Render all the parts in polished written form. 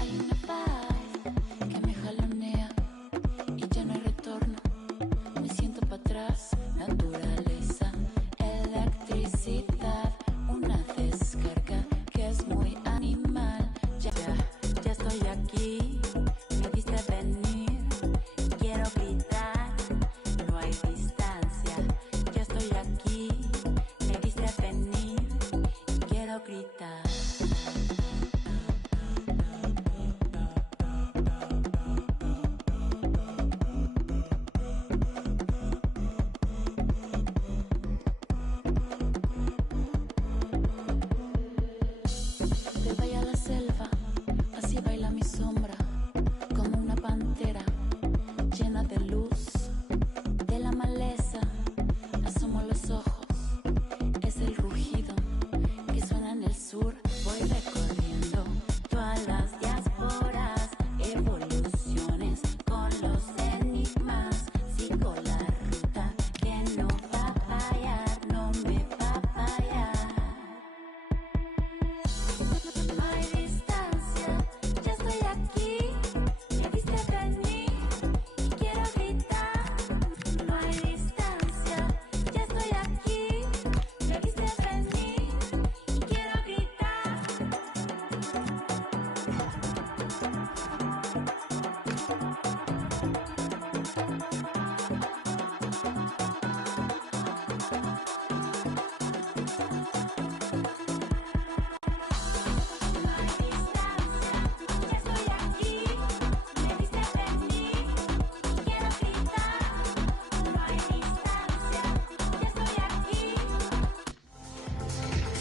Hay una paz que me jalonea y ya no hay retorno. Me siento para atrás, naturaleza, electricidad, una descarga que es muy animal. Ya estoy aquí, me viste venir, quiero gritar, no hay distancia. Ya estoy aquí, me viste venir, quiero gritar. Del valle a la selva, así baila mi sombra, como una pantera llena de luz. De la maleza asomo los ojos, es el rugido que suena en el sur. Voy recorriendo todas las diásporas, evoluciones con los enigmas. Sigo la ruta que no va a fallar, no me va a fallar. No hay distancia, ya estoy aquí, me viste venir y quiero gritar. No hay distancia, ya estoy aquí, me viste venir y quiero gritar.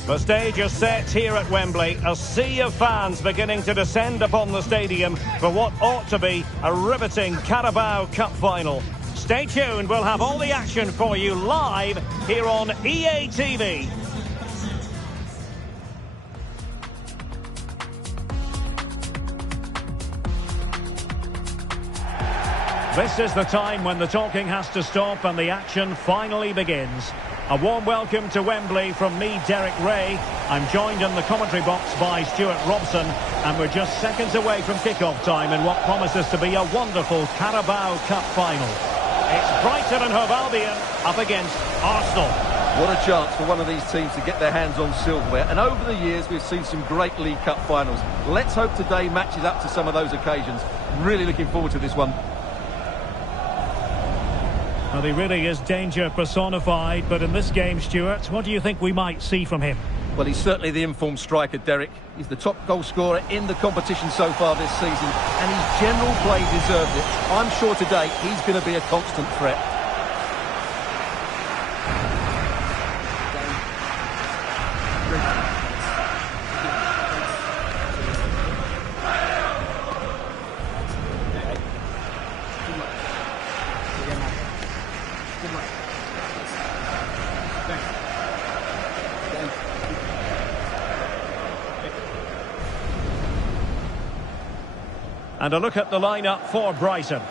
The stage is set here at Wembley. A sea of fans beginning to descend upon the stadium for what ought to be a riveting Carabao Cup final. Stay tuned, we'll have all the action for you live here on EA TV. This is the time when the talking has to stop and the action finally begins. A warm welcome to Wembley from me, Derek Ray. I'm joined in the commentary box by Stuart Robson, and we're just seconds away from kick-off time in what promises to be a wonderful Carabao Cup final. It's Brighton and Hove Albion up against Arsenal. What a chance for one of these teams to get their hands on silverware. And over the years, we've seen some great League Cup finals. Let's hope today matches up to some of those occasions. Really looking forward to this one. Well, he really is danger personified, but in this game, Stuart, what do you think we might see from him? Well, he's certainly the informed striker, Derek. He's the top goal scorer in the competition so far this season, and his general play deserves it. I'm sure today he's going to be a constant threat. And a look at the lineup for Brighton.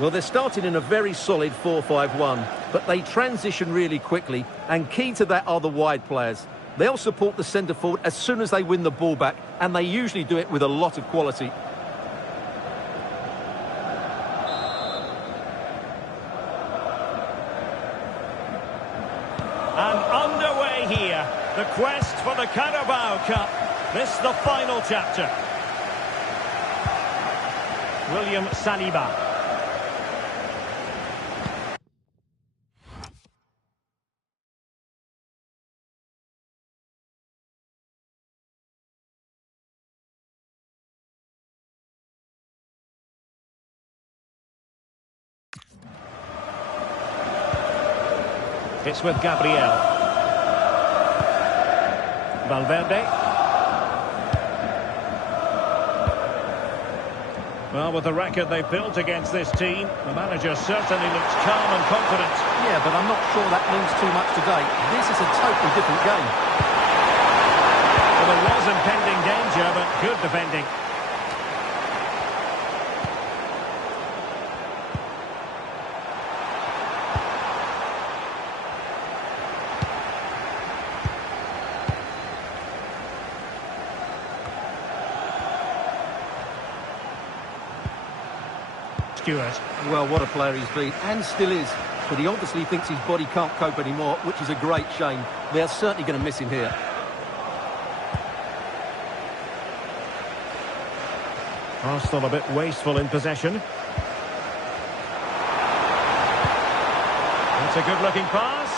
Well, they're starting in a very solid 4-5-1, but they transition really quickly, and key to that are the wide players. They'll support the centre forward as soon as they win the ball back, and they usually do it with a lot of quality. And underway here, the quest for the Carabao Cup. This the final chapter. William Saliba. It's with Gabriel. Valverde. Well, with the record they've built against this team, the manager certainly looks calm and confident. Yeah, but I'm not sure that means too much today. This is a totally different game. Well, there was impending danger, but good defending. Stuart. Well, what a player he's been, and still is. But he obviously thinks his body can't cope anymore, which is a great shame. They're certainly going to miss him here. Arsenal a bit wasteful in possession. It's a good-looking pass.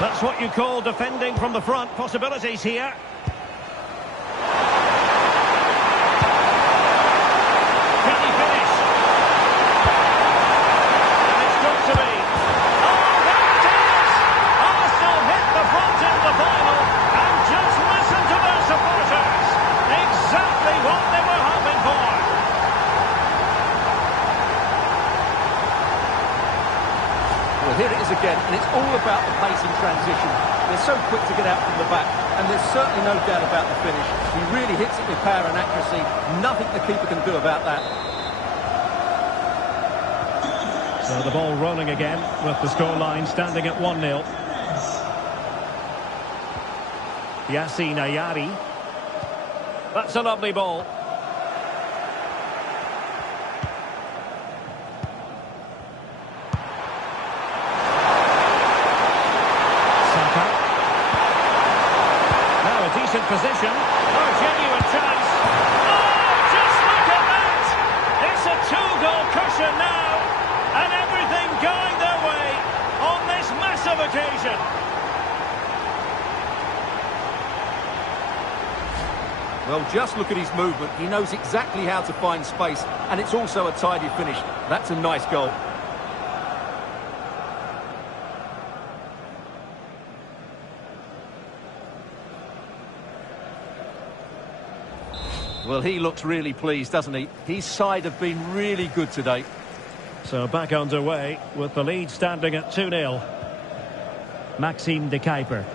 That's what you call defending from the front. Possibilities here. Can he finish? And it's got to be. Oh, there it is! Arsenal hit the front in the final, and just listen to their supporters. Exactly what they were hoping for. Well, here it is again, and it's all about the pace in transition. They're so quick to get out from the back, and there's certainly no doubt about the finish. He really hits it with power and accuracy. Nothing the keeper can do about that. So the ball rolling again, with the scoreline standing at 1-0. IvanRatyy. That's a lovely ball. Decent position. Oh, genuine chance. Oh, just look at that! It's a two-goal cushion now, and everything going their way on this massive occasion. Well, just look at his movement. He knows exactly how to find space, and it's also a tidy finish. That's a nice goal. Well, he looks really pleased, doesn't he? His side have been really good today. So back underway with the lead standing at 2-0. Maxime de Kuiper.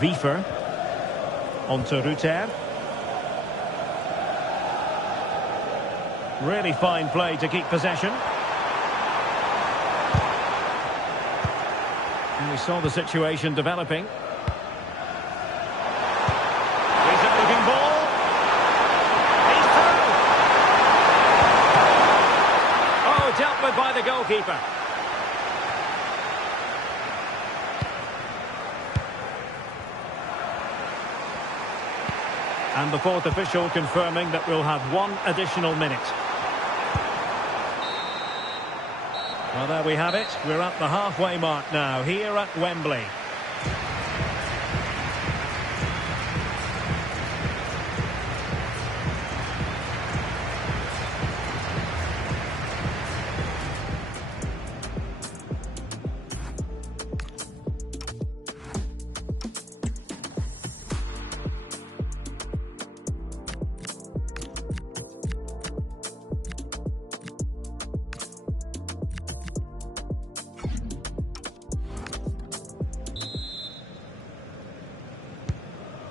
Wiefer. On to Ruter. Really fine play to keep possession. And we saw the situation developing. Decent looking ball. He's through. Oh, dealt with by the goalkeeper. And the fourth official confirming that we'll have one additional minute. Well, there we have it. We're at the halfway mark now, here at Wembley.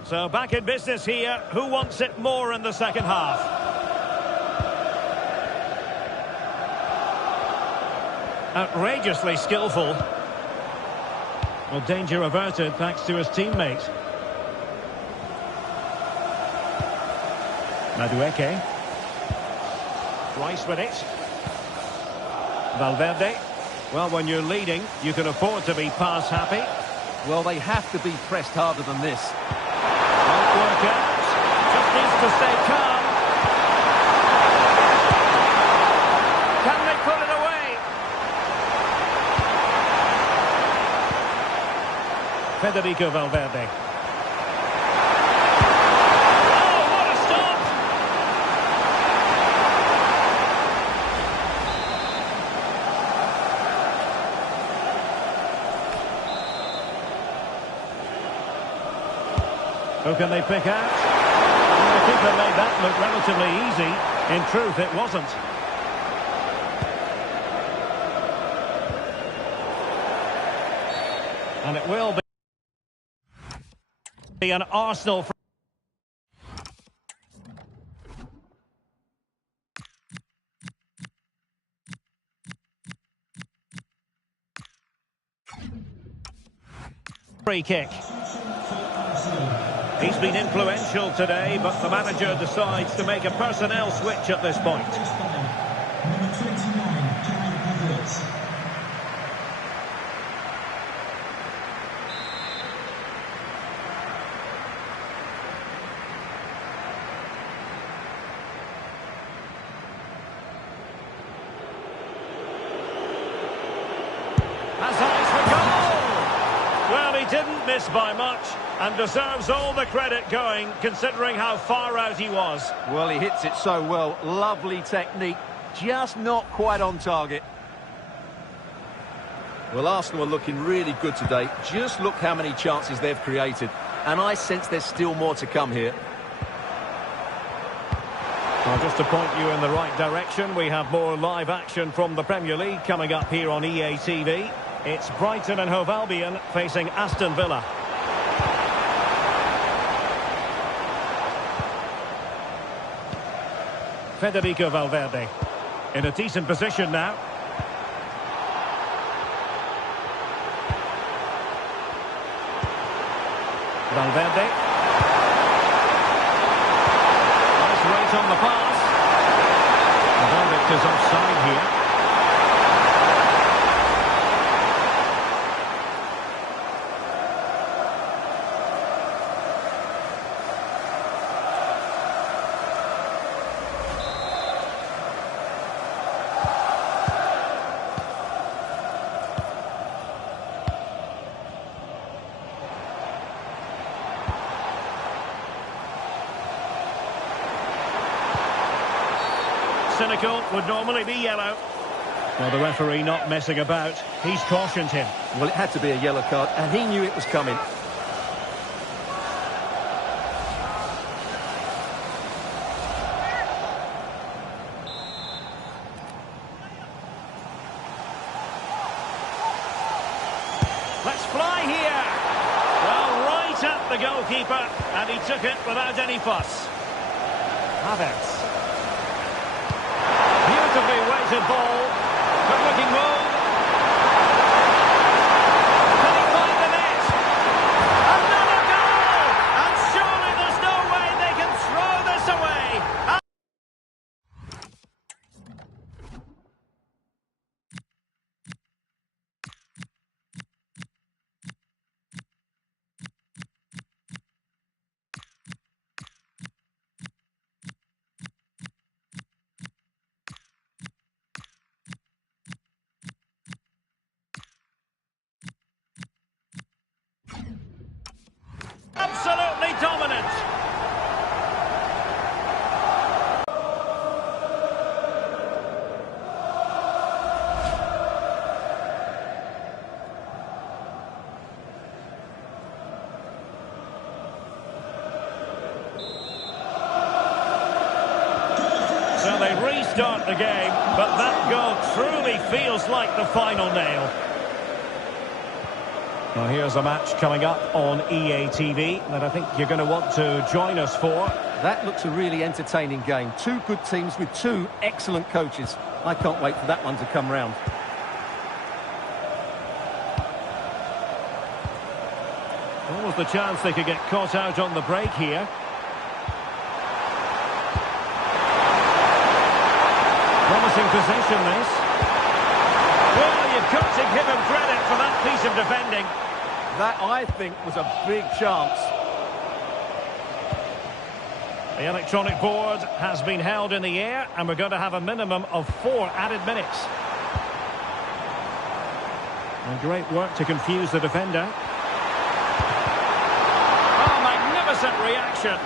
So back in business here. Who wants it more in the second half? Outrageously skillful. Well, danger averted thanks to his teammate. Madueke. Rice with it. Valverde. Well, when you're leading, you can afford to be pass happy. Well, they have to be pressed harder than this. Won't work out. Just needs to stay calm. Can they put it away? Federico Valverde. Oh, what a stop! Who can they pick out? The keeper made that look relatively easy. In truth, it wasn't. And it will be an Arsenal free kick. He's been influential today, but the manager decides to make a personnel switch at this point. Number 29, Kai Havertz. Has eyes for goal! Well, he didn't miss by much and deserves all the credit going, considering how far out he was. Well, he hits it so well. Lovely technique, just not quite on target. Well, Arsenal are looking really good today. Just look how many chances they've created. And I sense there's still more to come here. Well, just to point you in the right direction, we have more live action from the Premier League coming up here on EA TV. It's Brighton and Hove Albion facing Aston Villa. Federico Valverde in a decent position now. Valverde. Nice rate on the pass. The verdict is offside here. Cynical would normally be yellow. Well, the referee not messing about. He's cautioned him. Well, it had to be a yellow card, and he knew it was coming. Let's fly here. Well, right at the goalkeeper, and he took it without any fuss. Havertz. Beautifully weighted ball. Good looking move. Can he find the net? Another goal! And surely there's no way they can throw this away. Absolutely dominant. So they restart the game, but that goal truly feels like the final nail. Well, here's a match coming up on EA TV that I think you're going to want to join us for. That looks a really entertaining game. Two good teams with two excellent coaches. I can't wait for that one to come round. Almost the chance they could get caught out on the break here. Promising position, this. Well, you've got to give him credit for that piece of defending. That, I think, was a big chance. The electronic board has been held in the air, and we're going to have a minimum of 4 added minutes. And great work to confuse the defender. Oh, magnificent reaction.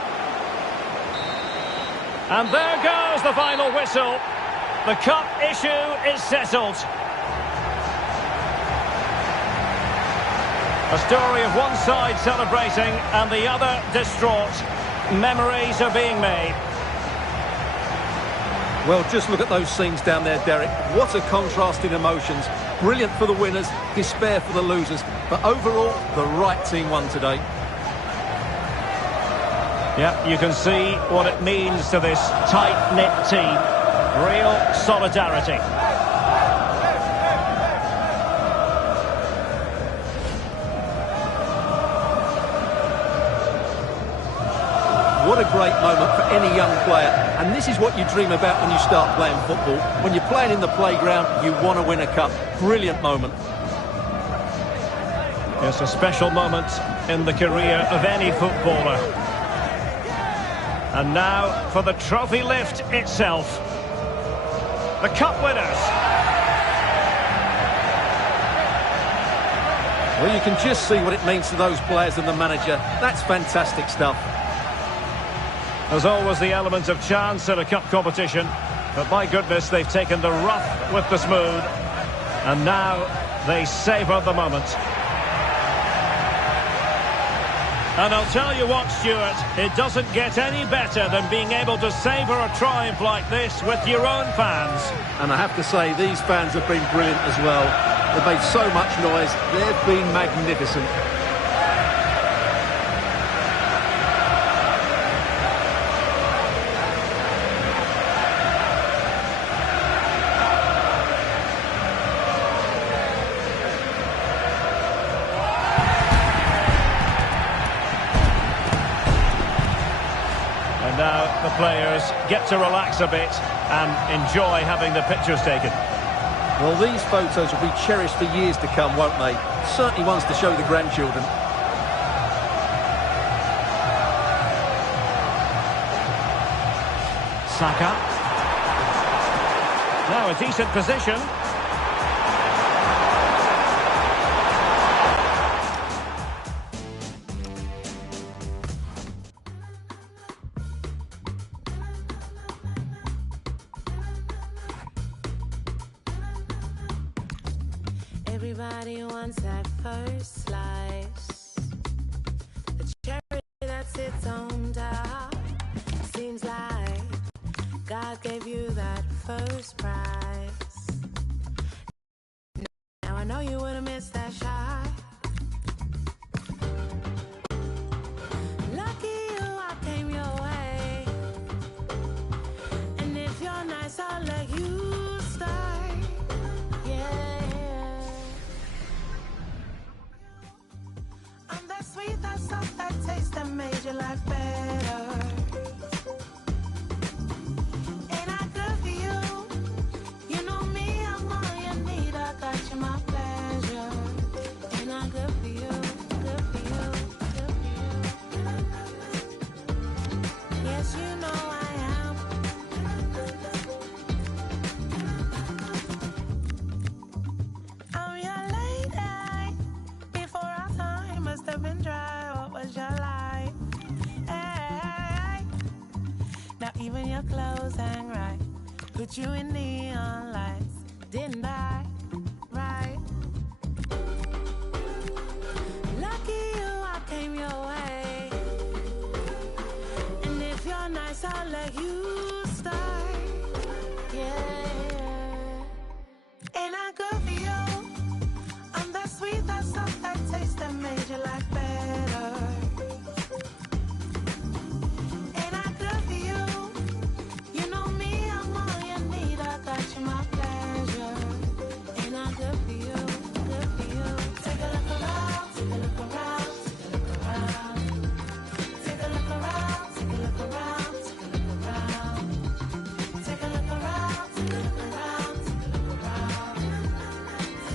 And there goes the final whistle. The cup issue is settled. A story of one side celebrating and the other distraught. Memories are being made. Well, just look at those scenes down there, Derek. What a contrast in emotions. Brilliant for the winners, despair for the losers. But overall, the right team won today. Yeah, you can see what it means to this tight-knit team. Real solidarity. What a great moment for any young player. And this is what you dream about when you start playing football. When you're playing in the playground, you want to win a cup. Brilliant moment. It's a special moment in the career of any footballer. And now for the trophy lift itself. The cup winners. Well, you can just see what it means to those players and the manager. That's fantastic stuff. There's always the element of chance in a cup competition, but my goodness, they've taken the rough with the smooth, and now they savour the moment. And I'll tell you what, Stuart, it doesn't get any better than being able to savour a triumph like this with your own fans. And I have to say, these fans have been brilliant as well. They've made so much noise. They've been magnificent. And now the players get to relax a bit and enjoy having the pictures taken. Well, these photos will be cherished for years to come, won't they? Certainly ones to show the grandchildren. Saka. Now a decent position. Everybody wants that first slice, the cherry that sits on top. Seems like God gave you that first prize. Now I know you would've missed that shot. Lucky you, I came your way. And if you're nice, I'll let you start. Yeah. I'm that sweet, that soft, that taste that made your life better. Ain't I good for you? You know me, I'm all you need. I got you, my pleasure. Ain't I good for you? Good for you, good for you. Yes, you know I am. I'm your lady. Before our time must have been dry. What was your life? Hey. Now even your clothes hang right. Put you in neon lights. Didn't I? Right. Lucky you, I came your way. And if you're nice, I'll let you start. Yeah. Ain't I good for you? I'm that sweet, that soft, that taste that made your life better. Ain't I good for you? You know me, I'm all you need. I got you, my pleasure. Ain't I good for you? Good for you. Take a look around, take a look around, take a look around. Take a look around, take a look around, take a look around. Take a look around, take a look around, take a look around.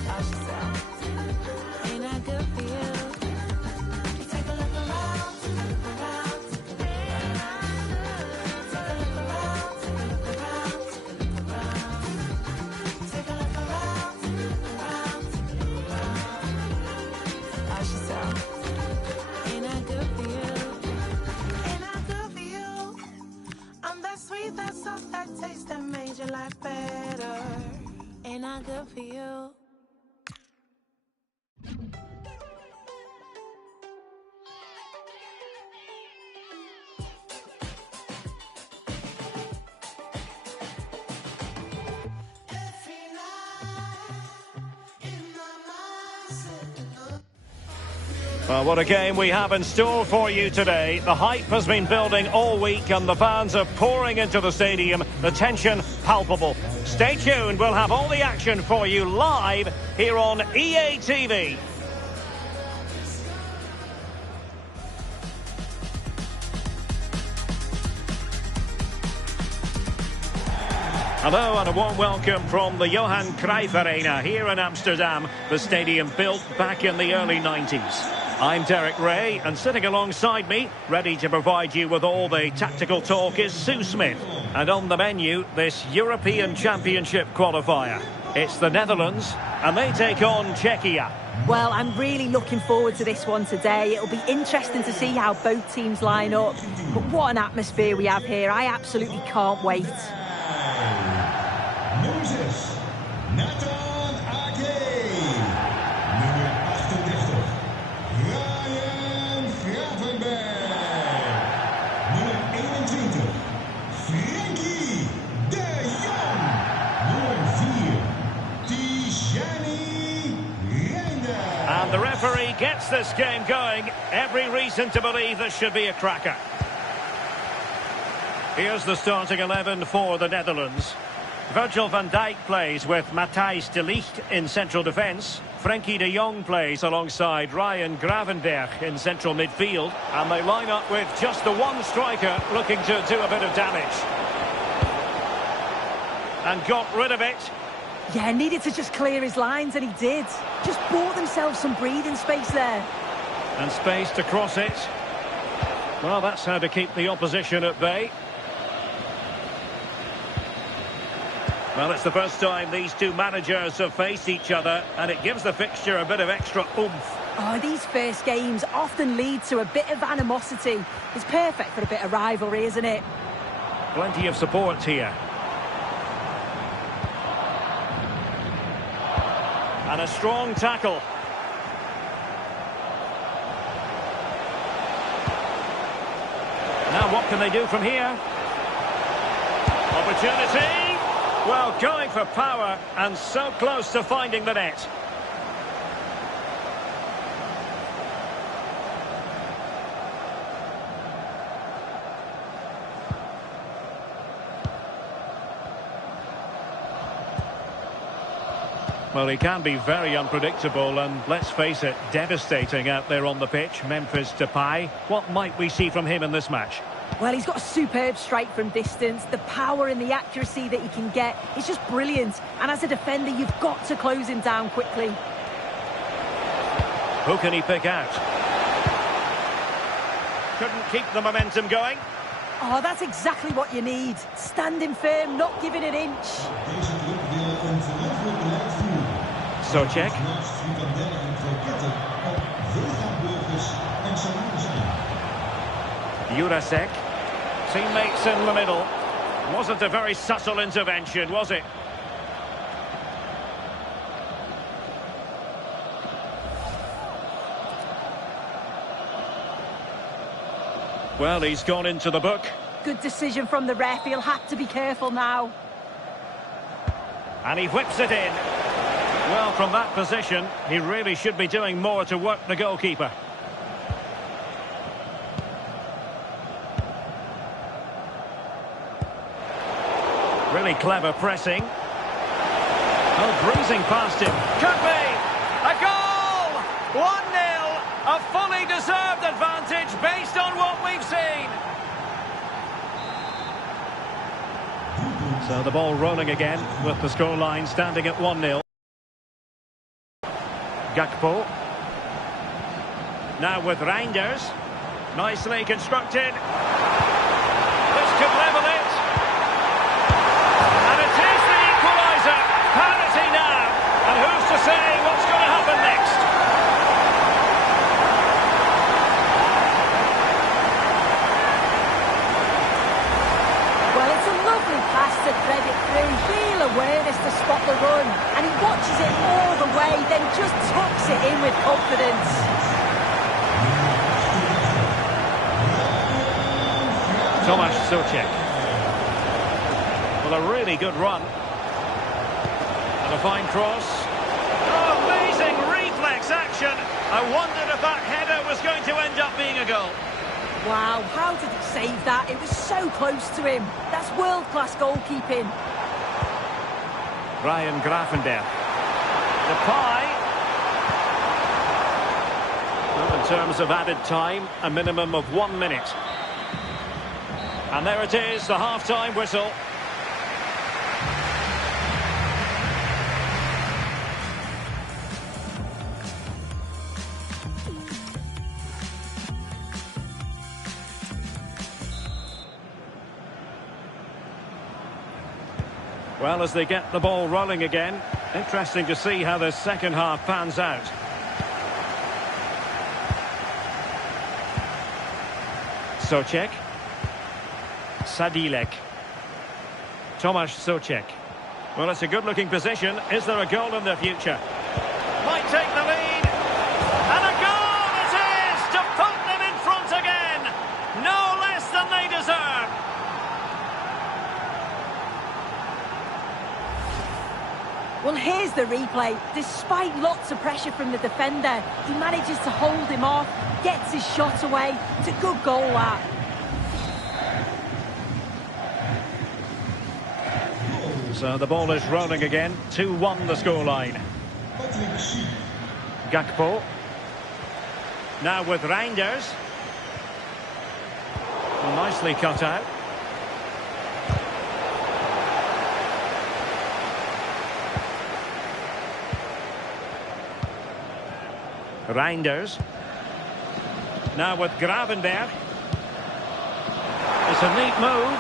How she sound? Ain't I good for you? Take a look around, take a look around, take a look around. Take a look around, take a look around, take a look around. Take a look around, take a look around, take a look around. How she sound? Ain't I good for you? Ain't I good for you? I'm that sweet, that soft, that taste that made your life better. Ain't I good for you? Well, what a game we have in store for you today. The hype has been building all week and the fans are pouring into the stadium. The tension palpable. Stay tuned, we'll have all the action for you live here on EA TV. Hello and a warm welcome from the Johan Cruyff Arena here in Amsterdam, the stadium built back in the early 90s. I'm Derek Ray, and sitting alongside me, ready to provide you with all the tactical talk, is Sue Smith. And on the menu, this European Championship qualifier. It's the Netherlands, and they take on Czechia. Well, I'm really looking forward to this one today. It'll be interesting to see how both teams line up. But what an atmosphere we have here. I absolutely can't wait. Nummer 6, Nathan Ake. Nummer 38, Ryan Gravenberg. Nummer 21, Frenkie de Jong. Nummer 4, Tijani Reinders. And the referee gets this game going. Every reason to believe this should be a cracker. Here's the starting 11 for the Netherlands. Virgil van Dijk plays with Matthijs de Ligt in central defence. Frenkie de Jong plays alongside Ryan Gravenberch in central midfield. And they line up with just the one striker looking to do a bit of damage. And got rid of it. Yeah, needed to just clear his lines, and he did. Just bought themselves some breathing space there. And space to cross it. Well, that's how to keep the opposition at bay. Well, it's the first time these two managers have faced each other, and it gives the fixture a bit of extra oomph. Oh, these first games often lead to a bit of animosity. It's perfect for a bit of rivalry, isn't it? Plenty of support here. And a strong tackle. Now what can they do from here? Opportunity! Well, going for power and so close to finding the net. Well, he can be very unpredictable and, let's face it, devastating out there on the pitch. Memphis Depay. What might we see from him in this match? Well, he's got a superb strike from distance. The power and the accuracy that he can get is just brilliant. And as a defender, you've got to close him down quickly. Who can he pick out? Couldn't keep the momentum going. Oh, that's exactly what you need. Standing firm, not giving an inch. Deze club wil een verantwoord beleid voeren. Socek. Naast frikandellen en kroketten ook veganburgers en salades aan. Jurasek. Teammates in the middle. Wasn't a very subtle intervention, was it? Well, he's gone into the book. Good decision from the ref. He'll have to be careful now. And he whips it in. Well, from that position, he really should be doing more to work the goalkeeper. Really clever pressing. Oh, breezing past him. Could be! A goal! 1-0! A fully deserved advantage based on what we've seen. So the ball rolling again with the scoreline standing at 1-0. Gakpo. Now with Reinders. Nicely constructed. This could level it. And it is the equaliser. Parity now. And who's to say what's going to happen next? Well, it's a lovely pass to thread it through. Real awareness to spot the run. And he watches it all the way, then just tucks it in with confidence. Tomasz Socek. Well, a really good run. And a fine cross. Oh, amazing reflex action. I wondered if that header was going to end up being a goal. Wow, how did he save that? It was so close to him. That's world-class goalkeeping. Ryan Gravenberch. Depay. Well, in terms of added time, a minimum of 1 minute. And there it is, the half-time whistle. Well, as they get the ball rolling again, interesting to see how the second half pans out. Socek. Sadilek. Tomasz Socek. Well, it's a good-looking position. Is there a goal in the future? Might take the lead. And a goal it is to put them in front again. No less than they deserve. Well, here's the replay. Despite lots of pressure from the defender, he manages to hold him off, gets his shot away. It's a good goal, that. So the ball is rolling again. 2-1 the scoreline. Gakpo. Now with Reinders. Nicely cut out. Reinders. Now with Gravenberg. It's a neat move.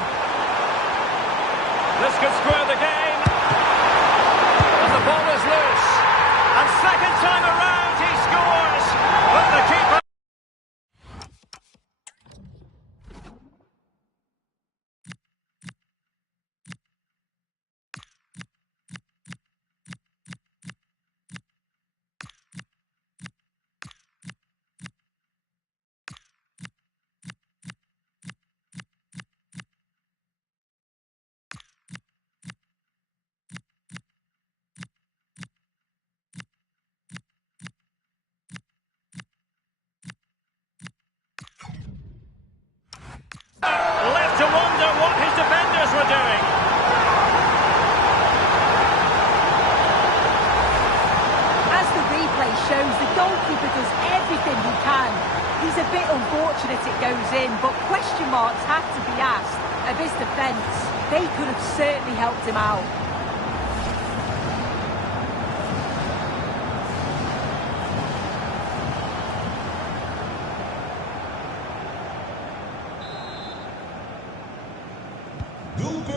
This could square the game. And the ball is loose. And second time around he scores. But the keeper... Left to wonder what his defenders were doing. As the replay shows, the goalkeeper does everything he can. He's a bit unfortunate it goes in, but question marks have to be asked of his defence. They could have certainly helped him out.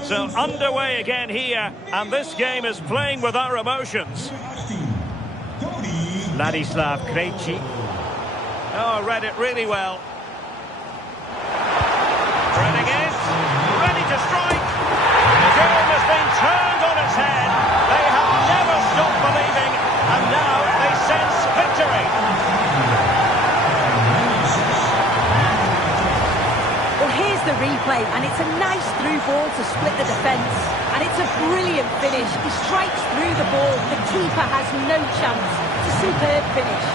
So underway again here, and this game is playing with our emotions. Ladislav Krejci. Oh, read it really well. Threading it, ready to strike. The game has been turned on its head. They have never stopped believing, and now they sense victory. Well, here's the replay, and it's a nice through ball to split the defence. And it's a brilliant finish. He strikes through the ball. The keeper has no chance. It's a superb finish.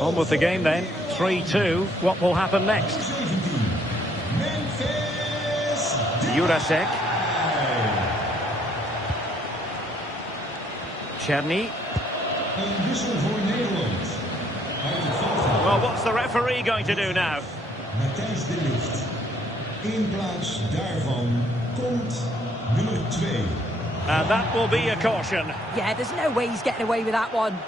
On with the game then, 3-2. What will happen next? Jurasek. Czerny. Well, what's the referee going to do now? And that will be a caution. Yeah, there's no way he's getting away with that one.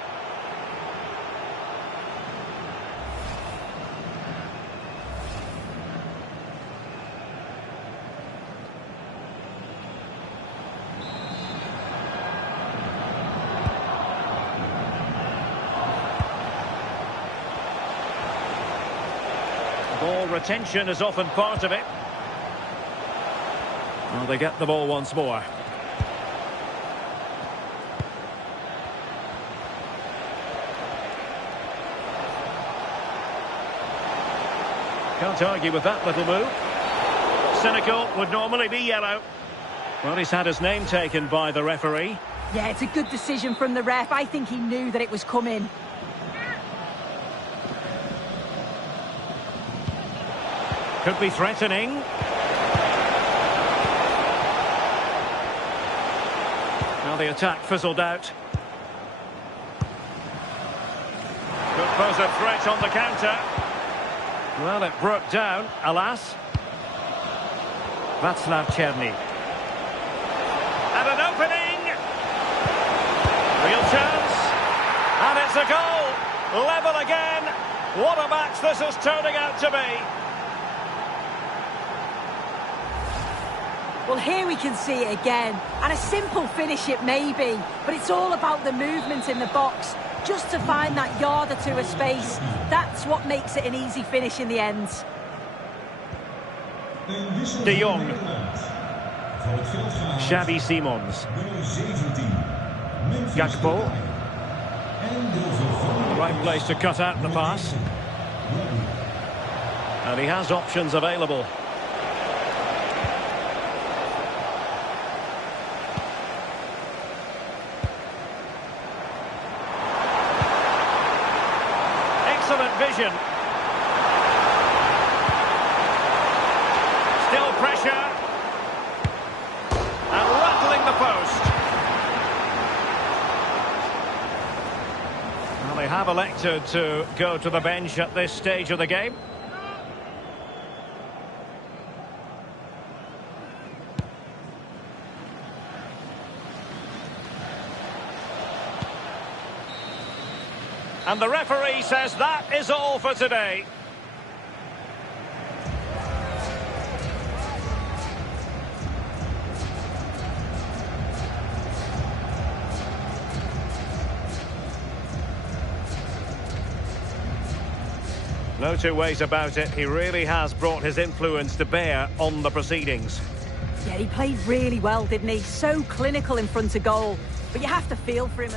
Ball retention is often part of it. Well, they get the ball once more. Can't argue with that little move. Cynical would normally be yellow. Well, he's had his name taken by the referee. Yeah, it's a good decision from the ref. I think he knew that it was coming. Could be threatening. Now the attack fizzled out. Could pose a threat on the counter. Well, it broke down, alas. Václav Černý. And an opening! Real chance. And it's a goal! Level again! What a match this is turning out to be! Well, here we can see it again. And a simple finish it may be, but it's all about the movement in the box. Just to find that yard or two of space. That's what makes it an easy finish in the end. De Jong. Xavi Simons. Gakpo. Right place to cut out the pass. And he has options available. Excellent vision. Still pressure. And rattling the post. Well, they have elected to go to the bench at this stage of the game. And the referee says that is all for today. No two ways about it. He really has brought his influence to bear on the proceedings. Yeah, he played really well, didn't he? So clinical in front of goal. But you have to feel for him.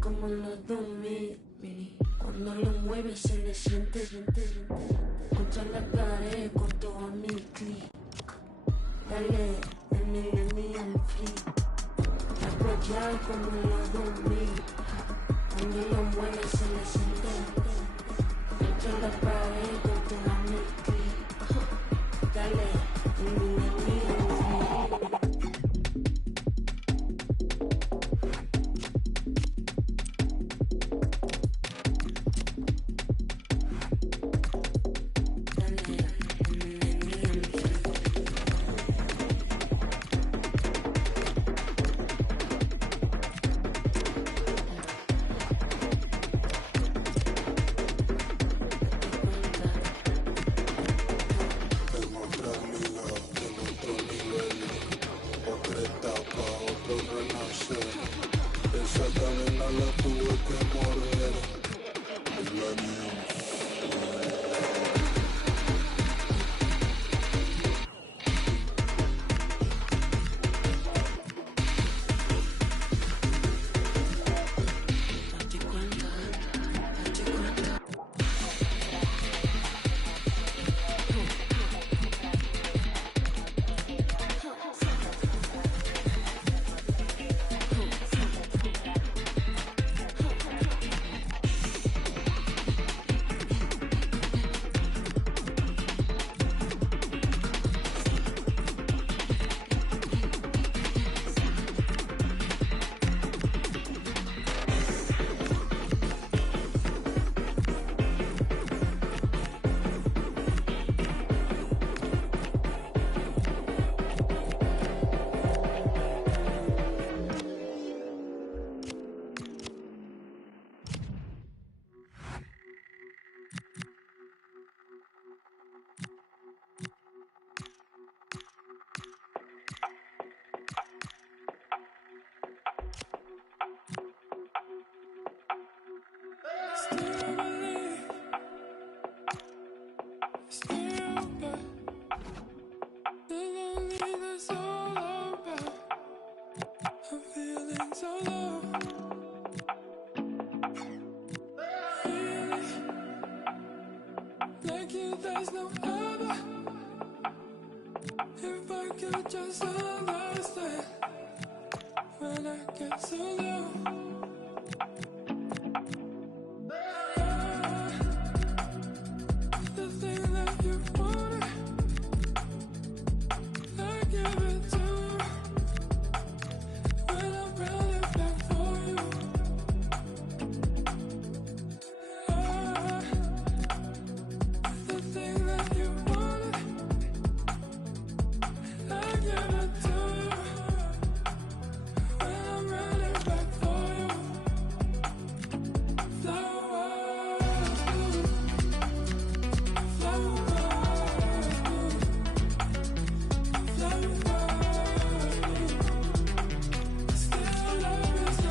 Como en los 2000, cuando lo mueves se le siente contra la pared con todo mi clic. Dale, el free. Apoyar como en los 2000, cuando lo mueves se le siente contra la pared con todo mi clic. Dale, el free. there's no other. If I could just understand when I get so low. The thing that you wanted, I give it to you. When I'm running back for you. The thing that you wanted, I give it to you. When I'm running back for you. Flowers, still love is no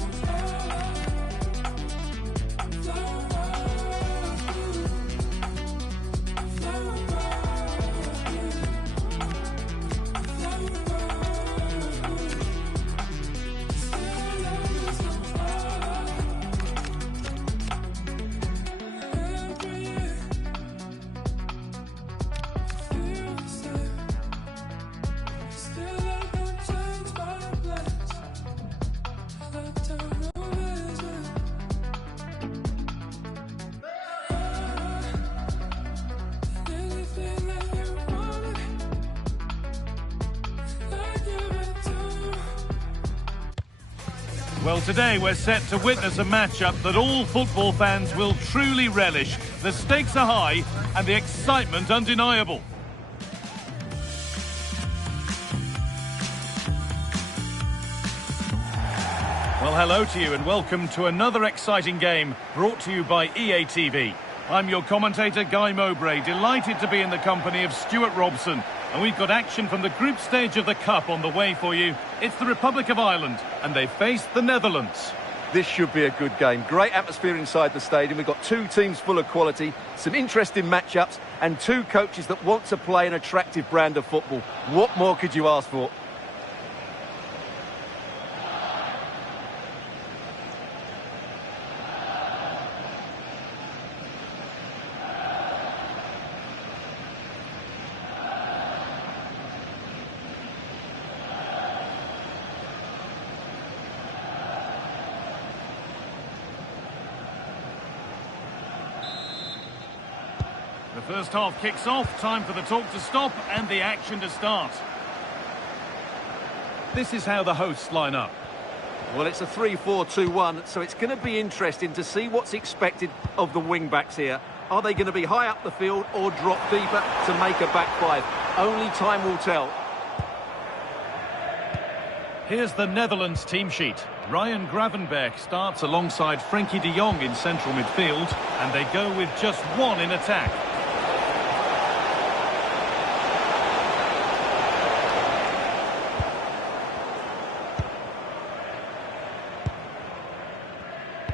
Well, today we're set to witness a matchup that all football fans will truly relish. The stakes are high and the excitement undeniable. Well, hello to you and welcome to another exciting game brought to you by EA TV. I'm your commentator, Guy Mowbray, delighted to be in the company of Stuart Robson. And we've got action from the group stage of the Cup on the way for you. It's the Republic of Ireland, and they face the Netherlands. This should be a good game. Great atmosphere inside the stadium. We've got two teams full of quality, some interesting matchups, and two coaches that want to play an attractive brand of football. What more could you ask for? The first half kicks off, time for the talk to stop and the action to start. This is how the hosts line up. Well, it's a 3-4-2-1, so it's going to be interesting to see what's expected of the wing-backs here. Are they going to be high up the field or drop deeper to make a back five? Only time will tell. Here's the Netherlands team sheet. Ryan Gravenberch starts alongside Frenkie de Jong in central midfield, and they go with just one in attack.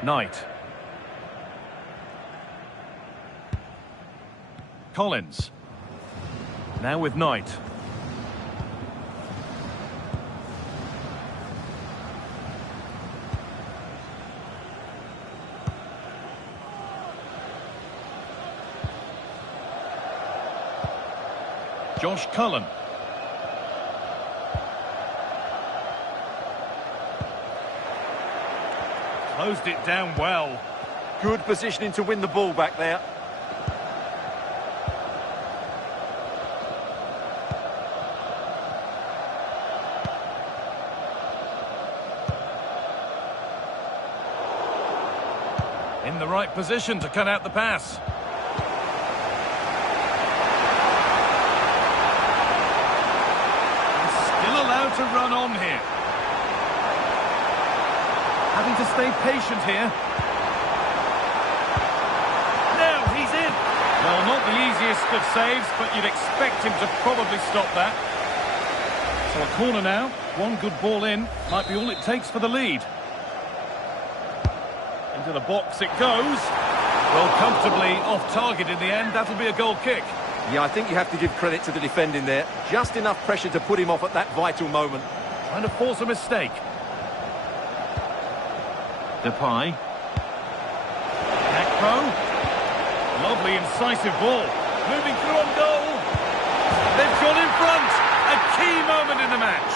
Knight. Collins. Now with Knight. Josh Cullen. Closed it down well. Good positioning to win the ball back there. In the right position to cut out the pass. To run on here. Having to stay patient here. Now he's in. Well, not the easiest of saves, but you'd expect him to probably stop that. So a corner now. One good ball in. Might be all it takes for the lead. Into the box it goes. Well, comfortably off target in the end. That'll be a goal kick. Yeah, I think you have to give credit to the defending there. Just enough pressure to put him off at that vital moment. Trying to force a mistake. Depay. Akpo. Lovely incisive ball. Moving through on goal. They've gone in front. A key moment in the match.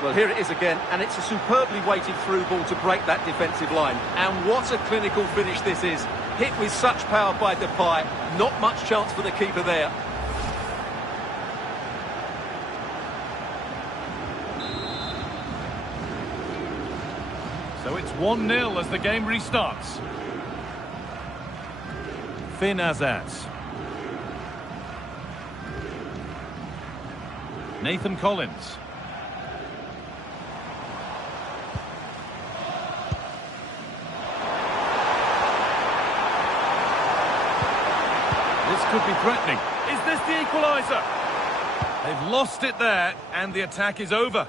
Well, here it is again, and it's a superbly weighted through ball to break that defensive line. And what a clinical finish this is. Hit with such power by Depay. Not much chance for the keeper there. So it's 1-0 as the game restarts. Finn Azaz. Nathan Collins. This could be threatening. Is this the equaliser? They've lost it there, and the attack is over.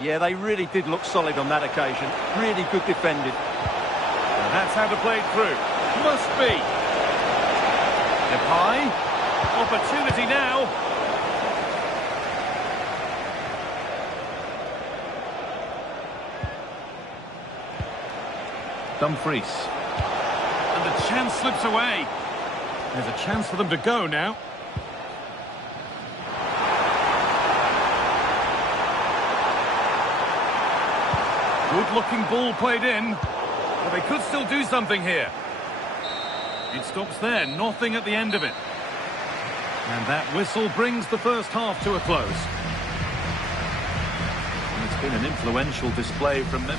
Yeah, they really did look solid on that occasion. Really good defended. And that's how to play it through. Must be. Depay. Opportunity now. Dumfries. And the chance slips away. There's a chance for them to go now. Good-looking ball played in. But they could still do something here. It stops there, nothing at the end of it. And that whistle brings the first half to a close. And it's been an influential display from them.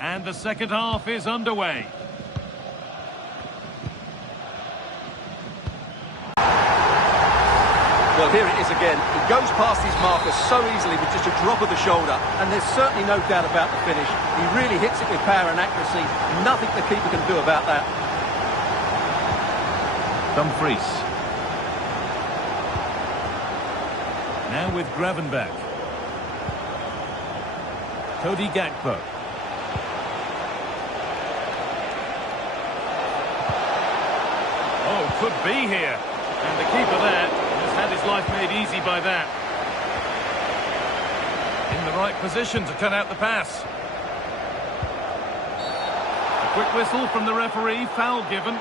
And the second half is underway. Well, here it is again. He goes past his marker so easily with just a drop of the shoulder, and there's certainly no doubt about the finish. He really hits it with power and accuracy. Nothing the keeper can do about that. Dumfries. Now with Gravenberch. Cody Gakpo. Oh, could be here. And the keeper there has had his life made easy by that. In the right position to cut out the pass. A quick whistle from the referee, foul given.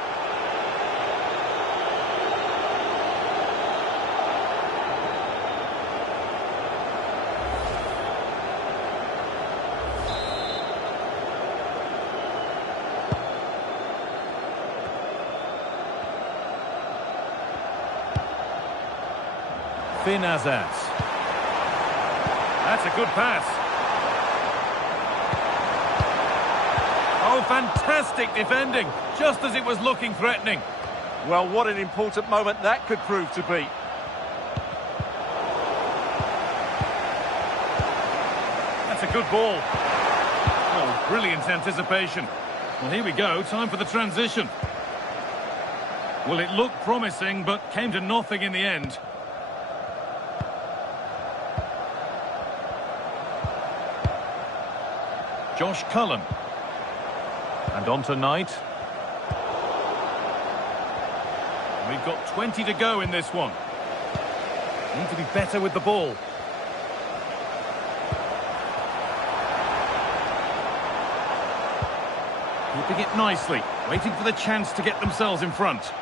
Finn Azaz. That's a good pass. Oh, fantastic defending, just as it was looking threatening. Well, what an important moment that could prove to be. That's a good ball. Oh, brilliant anticipation. Well, here we go, time for the transition. Well, it looked promising, but came to nothing in the end. Josh Cullen. And on to Knight. We've got 20 to go in this one. Need to be better with the ball. Keeping it nicely, waiting for the chance to get themselves in front.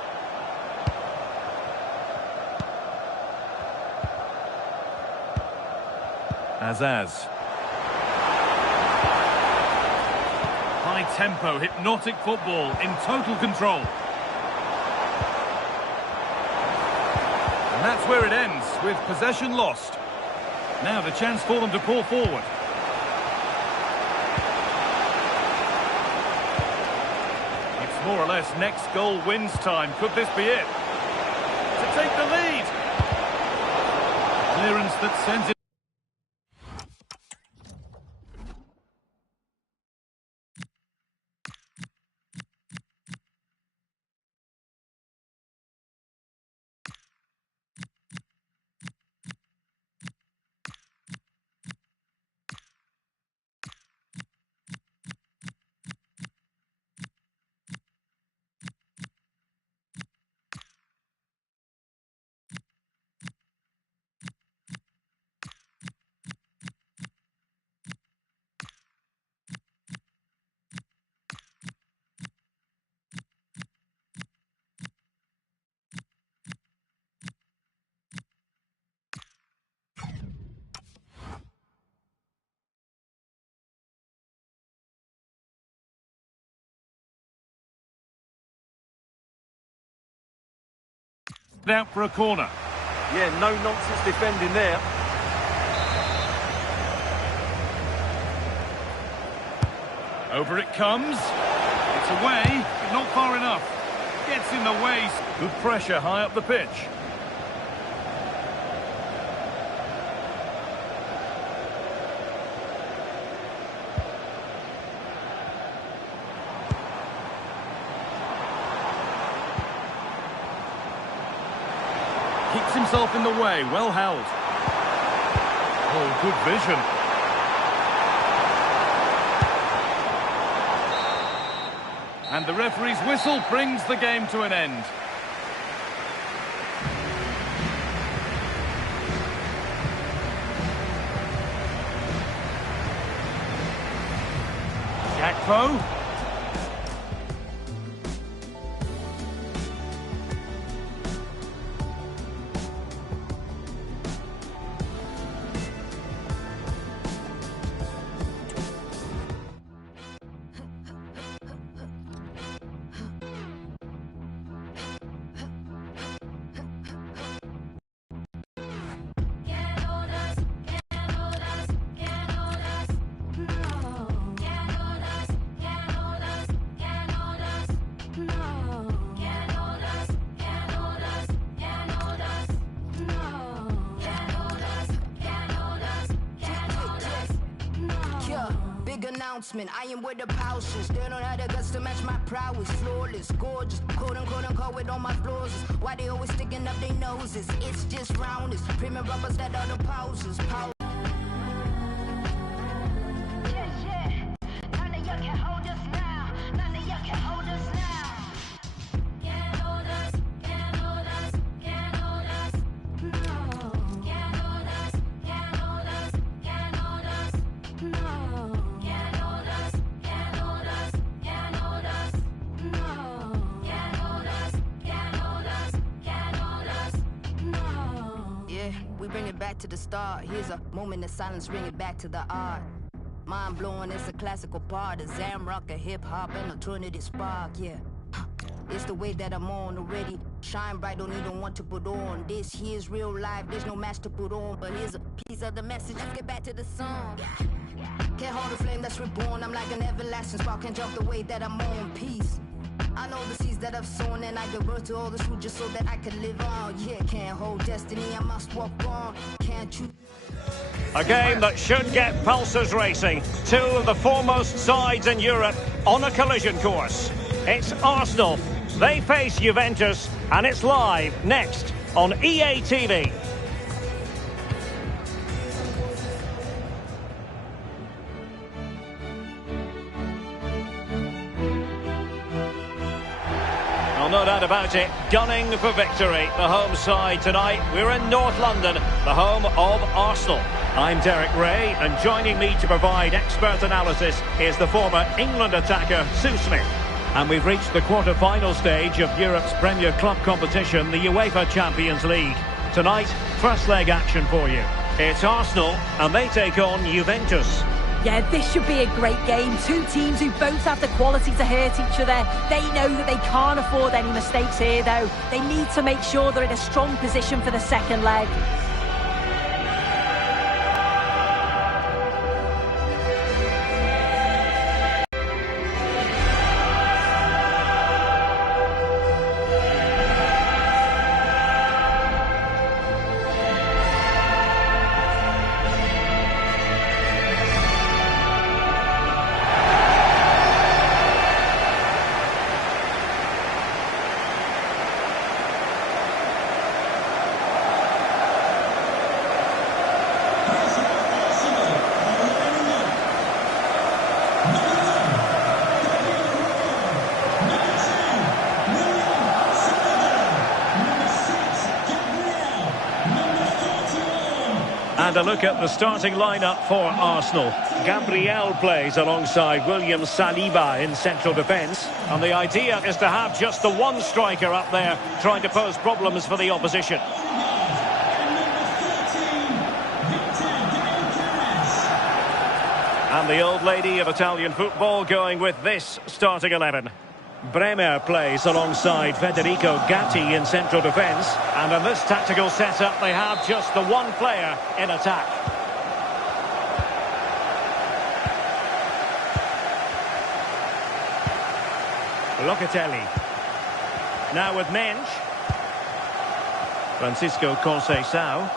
Azaz. High tempo, hypnotic football in total control. And that's where it ends, with possession lost. Now the chance for them to pull forward. It's more or less next goal wins time. Could this be it? To take the lead. Clearance that sends it. Out for a corner. Yeah, no nonsense defending there. Over it comes. It's away, but not far enough. Gets in the way. Good pressure high up the pitch. Keeps himself in the way, well held. Oh, good vision. And the referee's whistle brings the game to an end. Gakpo. I am where the pouches. They don't have the guts to match my prowess. Flawless, gorgeous, quote unquote with all my flaws. Why they always sticking up their noses? It's just roundness. Premium rubbers that are the pauses. None of y'all can hold us now. None of y'all can hold us now. Can't hold us, can't hold us, can't hold us. No. Can't hold us, can't hold us, can't hold us. No. We bring it back to the start. Here's a moment of silence, bring it back to the art. Mind blowing, it's a classical part. A Zam rock, a hip hop, an alternative spark, yeah. It's the way that I'm on already. Shine bright, don't even want to put on. This here's real life, there's no match to put on. But here's a piece of the message, let's get back to the song. Can't hold the flame that's reborn. I'm like an everlasting spark, can't jump the way that I'm on. Peace. I know the seeds that I've sown, and I give birth to all this fruit just so that I can live on. Yeah, can't hold destiny, I must walk on. Can't you? A game that should get pulses racing. Two of the foremost sides in Europe on a collision course. It's Arsenal. They face Juventus, and it's live next on EA TV. No doubt about it, gunning for victory. The home side tonight. We're in North London, the home of Arsenal. I'm Derek Ray, and joining me to provide expert analysis is the former England attacker, Sue Smith. And we've reached the quarter-final stage of Europe's Premier Club competition, the UEFA Champions League. Tonight, first leg action for you. It's Arsenal, and they take on Juventus. Yeah, this should be a great game. Two teams who both have the quality to hurt each other. They know that they can't afford any mistakes here, though. They need to make sure they're in a strong position for the second leg. And a look at the starting lineup for Arsenal. Gabriel plays alongside William Saliba in central defence. And the idea is to have just the one striker up there trying to pose problems for the opposition. And the old lady of Italian football going with this starting 11. Bremer plays alongside Federico Gatti in central defence. And in this tactical setup, they have just the one player in attack. Locatelli. Now with Mensch. Francisco Conceição.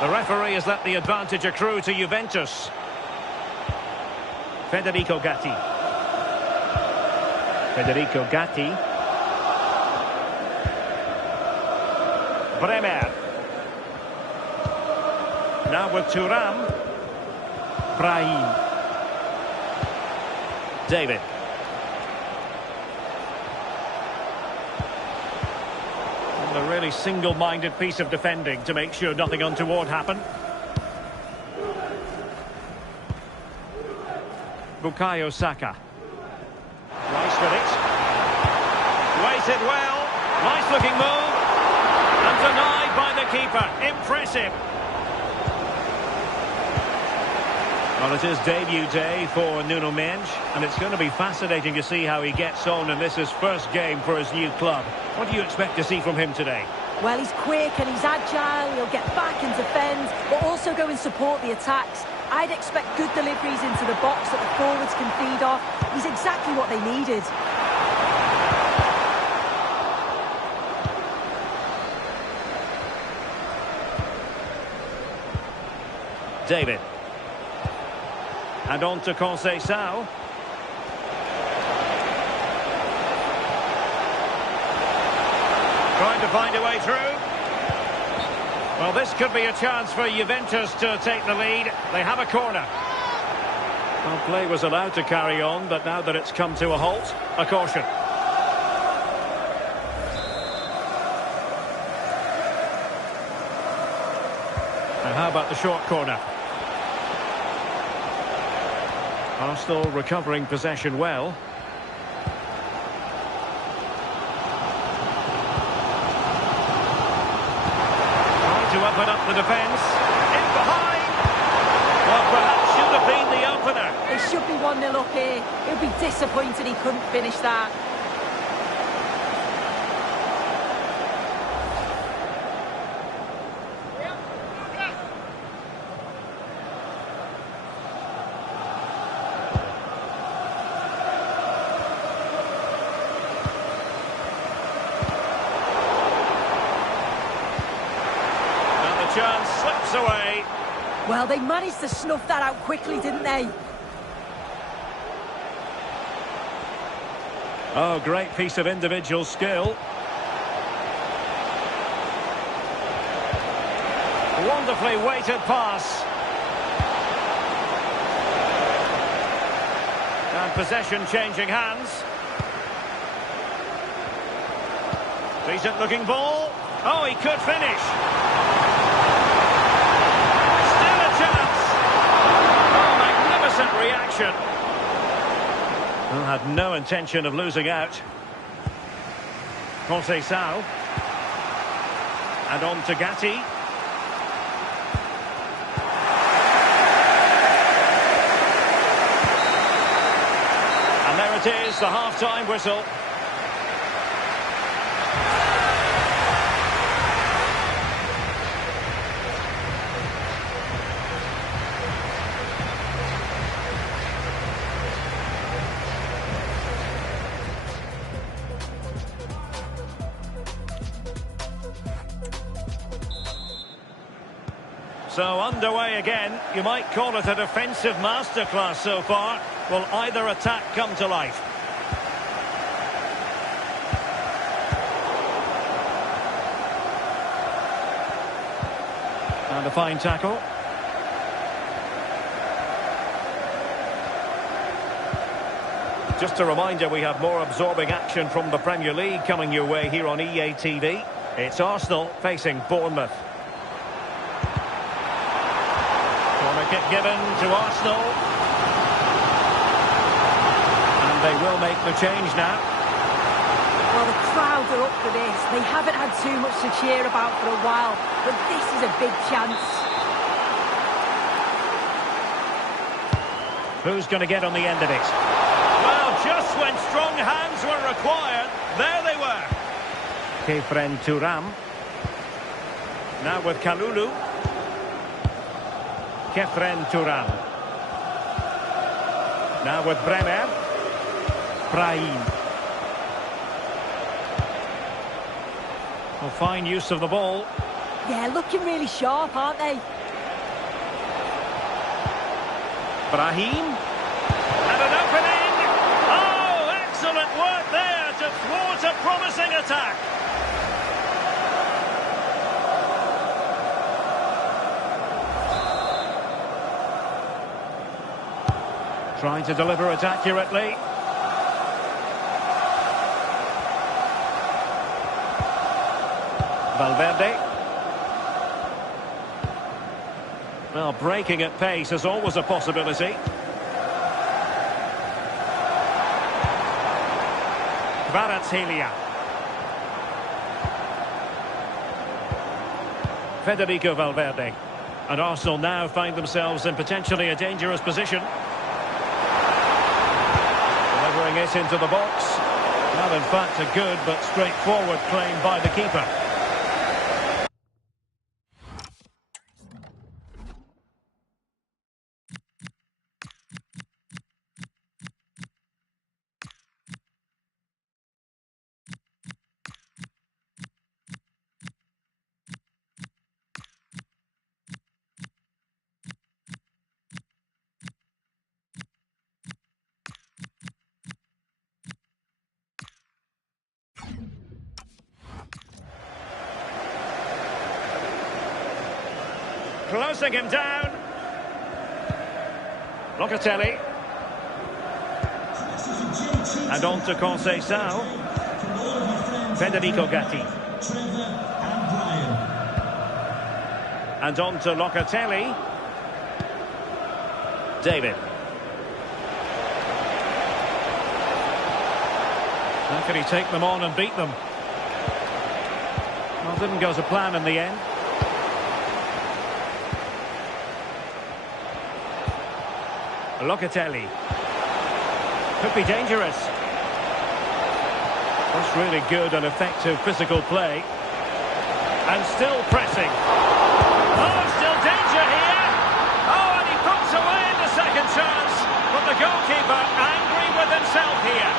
The referee has let the advantage accrue to Juventus. Federico Gatti. Federico Gatti. Bremer. Now with Thuram. Brahim. David. And a really single-minded piece of defending to make sure nothing untoward happened. Bukayo Saka. Rice with it. Weighted well. Nice looking move. And denied by the keeper. Impressive. Well, it is debut day for Nuno Mendes, and it's going to be fascinating to see how he gets on, and this is first game for his new club. What do you expect to see from him today? Well, he's quick and he's agile, he'll get back and defend, but also go and support the attacks. I'd expect good deliveries into the box that the forwards can feed off. He's exactly what they needed. David. And on to Conceição. Trying to find a way through. Well, this could be a chance for Juventus to take the lead. They have a corner. Well, play was allowed to carry on, but now that it's come to a halt, a caution. And how about the short corner? Arsenal recovering possession well. Trying to open up the defence. In behind. Well, perhaps should have been the opener. It should be 1-0 up here. He'll be disappointed he couldn't finish that. Chance slips away. Well, they managed to snuff that out quickly, didn't they? Oh, great piece of individual skill. Wonderfully weighted pass. And possession changing hands. Decent looking ball. Oh, he could finish. Reaction. Well, had no intention of losing out. Conceição. And on to Gatti. And there it is, the half-time whistle. So underway again. You might call it a defensive masterclass so far. Will either attack come to life? And a fine tackle. Just a reminder, we have more absorbing action from the Premier League coming your way here on EA TV. It's Arsenal facing Bournemouth. Kick given to Arsenal. And they will make the change now. Well, the crowd are up for this. They haven't had too much to cheer about for a while, but this is a big chance. Who's going to get on the end of it? Well, just when strong hands were required, there they were. Kefren Turam. Now with Kalulu. Kefren Turam. Now with Bremer. Brahim. Well, fine use of the ball. Yeah, looking really sharp, aren't they? Brahim. And an opening. Oh, excellent work there to thwart a promising attack. Trying to deliver it accurately. Valverde. Well, breaking at pace is always a possibility. Kvaratskhelia. Federico Valverde. And Arsenal now find themselves in potentially a dangerous position. Delivering it into the box. Well, in fact, a good but straightforward claim by the keeper. Closing him down. Locatelli. And on to Conceição. Federico Gatti. And on to Locatelli. David. How can he take them on and beat them? Well, didn't go to plan in the end. Locatelli. Could be dangerous. That's really good and effective physical play. And still pressing. Oh, still danger here. Oh, and he puts away the second chance. But the goalkeeper angry with himself here.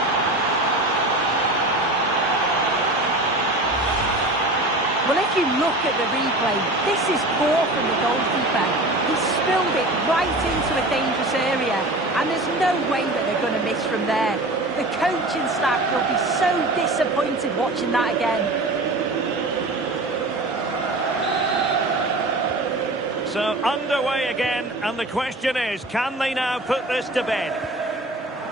Well, if you look at the replay, this is poor from the goalkeeper. He spilled it right into a dangerous area, and there's no way that they're going to miss from there. The coaching staff will be so disappointed watching that again. So underway again, and the question is, can they now put this to bed?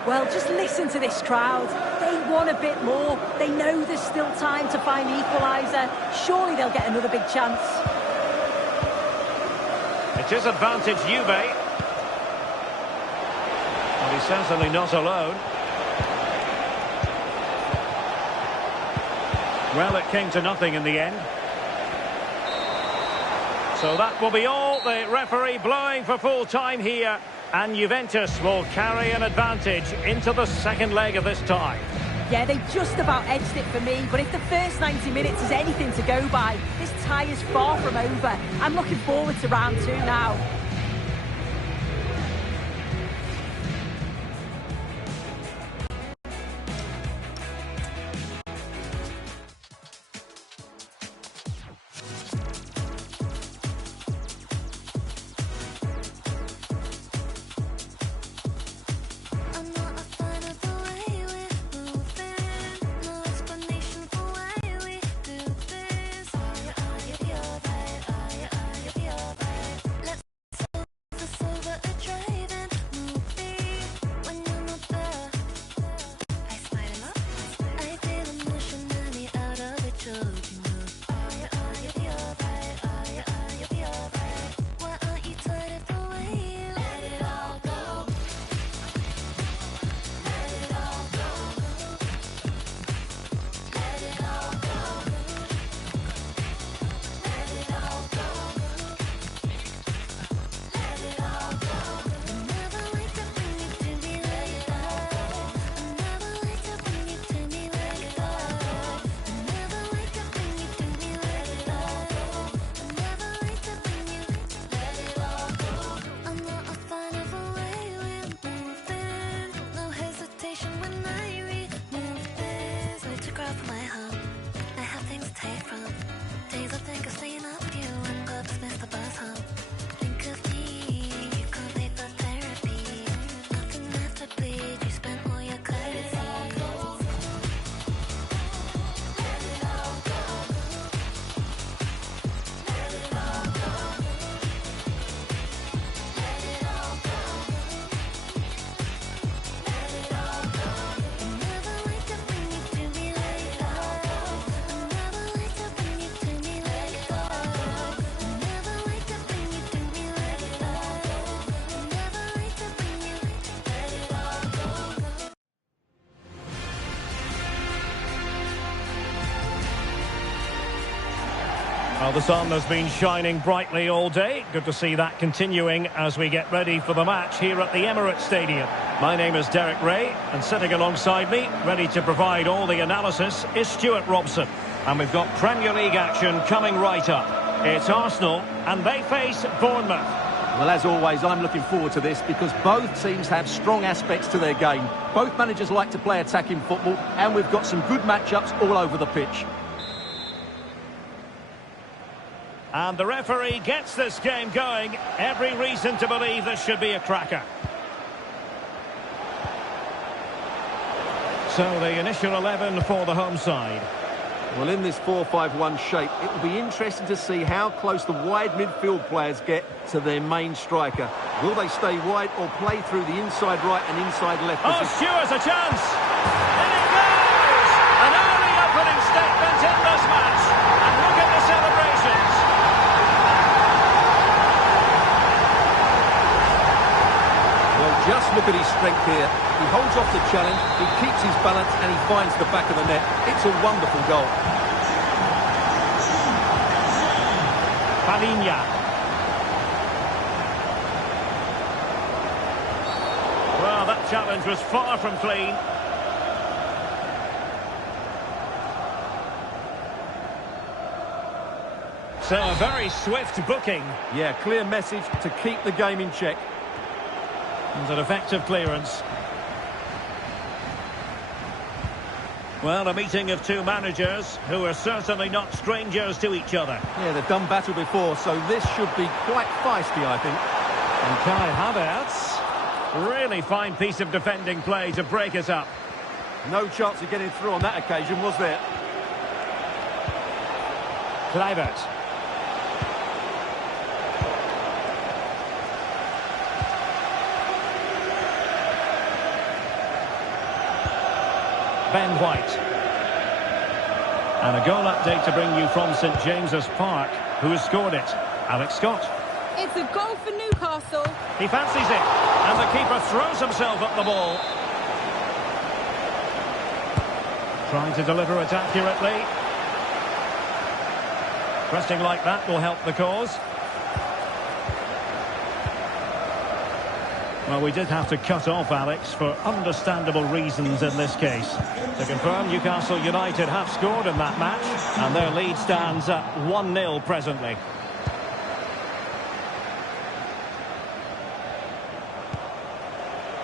Well, just listen to this crowd. They want a bit more. They know there's still time to find the equaliser. Surely they'll get another big chance. It is advantage Juve. And he's certainly not alone. Well, it came to nothing in the end. So that will be all. The referee blowing for full time here. And Juventus will carry an advantage into the second leg of this tie. Yeah, they just about edged it for me, but if the first 90 minutes is anything to go by, this tie is far from over. I'm looking forward to round 2 now. Well, the sun has been shining brightly all day. Good to see that continuing as we get ready for the match here at the Emirates Stadium. My name is Derek Ray, and sitting alongside me, ready to provide all the analysis, is Stuart Robson. And we've got Premier League action coming right up. It's Arsenal, and they face Bournemouth. Well, as always, I'm looking forward to this because both teams have strong aspects to their game. Both managers like to play attacking football, and we've got some good matchups all over the pitch. And the referee gets this game going. Every reason to believe this should be a cracker. So the initial 11 for the home side. Well, in this 4-5-1 shape, it will be interesting to see how close the wide midfield players get to their main striker. Will they stay wide or play through the inside right and inside left? Oh, Stewart's a chance! And it goes! An early opening statement in this match. And look at the celebrations. Well, just look at his strength here. He holds off the challenge, he keeps his balance, and he finds the back of the net. It's a wonderful goal. Palinya. Well, that challenge was far from clean. So a very swift booking. Yeah, clear message to keep the game in check. And an effective clearance. Well, a meeting of two managers who are certainly not strangers to each other. Yeah, they've done battle before, so this should be quite feisty, I think. And Kai Havertz, really fine piece of defending play to break us up. No chance of getting through on that occasion, was there? Kluivert. Ben White. And a goal update to bring you from St James's Park. Who has scored it? Alex Scott. It's a goal for Newcastle. He fancies it. And the keeper throws himself at the ball. Trying to deliver it accurately. Pressing like that will help the cause. Well, we did have to cut off Alex for understandable reasons in this case. To confirm, Newcastle United have scored in that match, and their lead stands at 1-0 presently.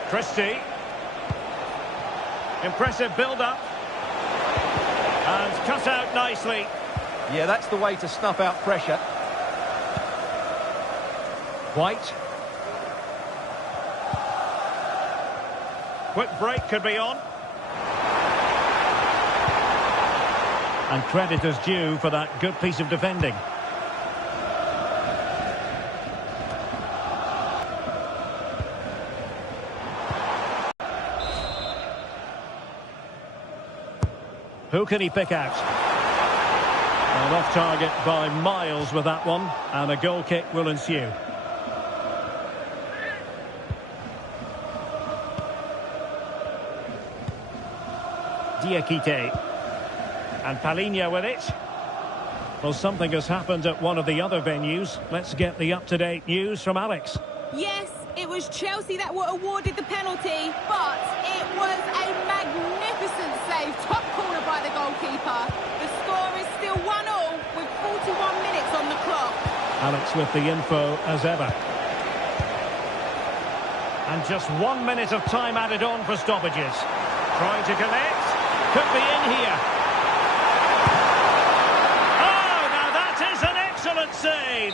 Christie. Impressive build-up. And cut out nicely. Yeah, that's the way to snuff out pressure. White. Quick break could be on. And credit is due for that good piece of defending. Who can he pick out? Well, off target by miles with that one, and a goal kick will ensue. Diakite. And Palinya with it. Well, something has happened at one of the other venues. Let's get the up-to-date news from Alex. Yes, it was Chelsea that were awarded the penalty, but it was a magnificent save. Top corner by the goalkeeper. The score is still 1-1 with 41 minutes on the clock. Alex with the info as ever. And just 1 minute of time added on for stoppages. Trying to connect. Could be in here. Oh, now that is an excellent save.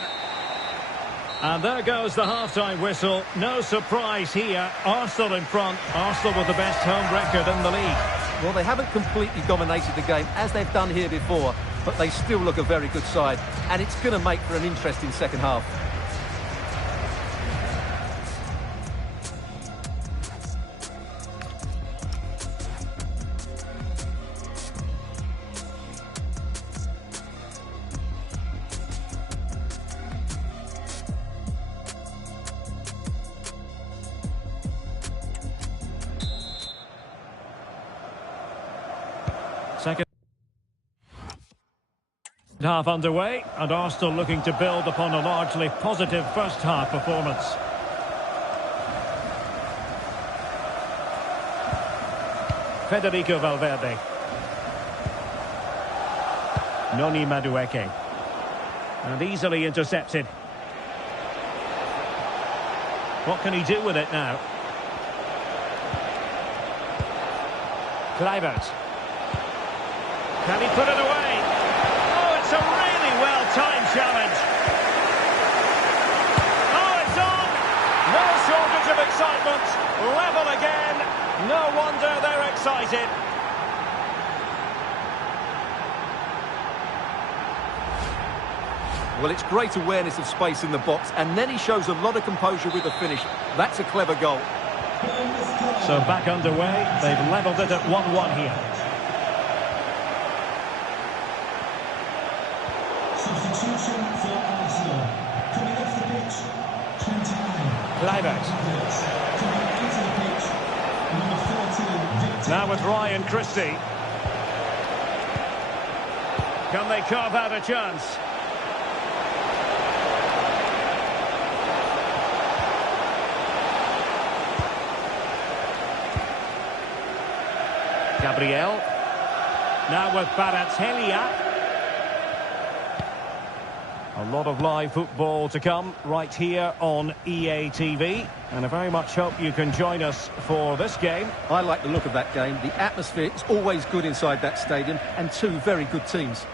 And there goes the half-time whistle. No surprise here. Arsenal in front. Arsenal with the best home record in the league. Well, they haven't completely dominated the game as they've done here before, but they still look a very good side. And it's going to make for an interesting second half. Second. Half underway, and Arsenal looking to build upon a largely positive first half performance. Federico Valverde. Noni Madueke. And easily intercepted. What can he do with it now? Kluivert. Can he put it away? Oh, it's a really well-timed challenge. Oh, it's on! No shortage of excitement. Level again. No wonder they're excited. Well, it's great awareness of space in the box, and then he shows a lot of composure with the finish. That's a clever goal. So back underway. They've levelled it at 1-1 here. Substitution for Arsenal. Coming off the pitch, 29. Kluivert. Coming into the pitch, number 14, Victor. Now with Ryan Christie. Can they carve out a chance? Gabriel. Now with Baratskhelia. A lot of live football to come right here on EA TV. And I very much hope you can join us for this game. I like the look of that game. The atmosphere is always good inside that stadium, and two very good teams.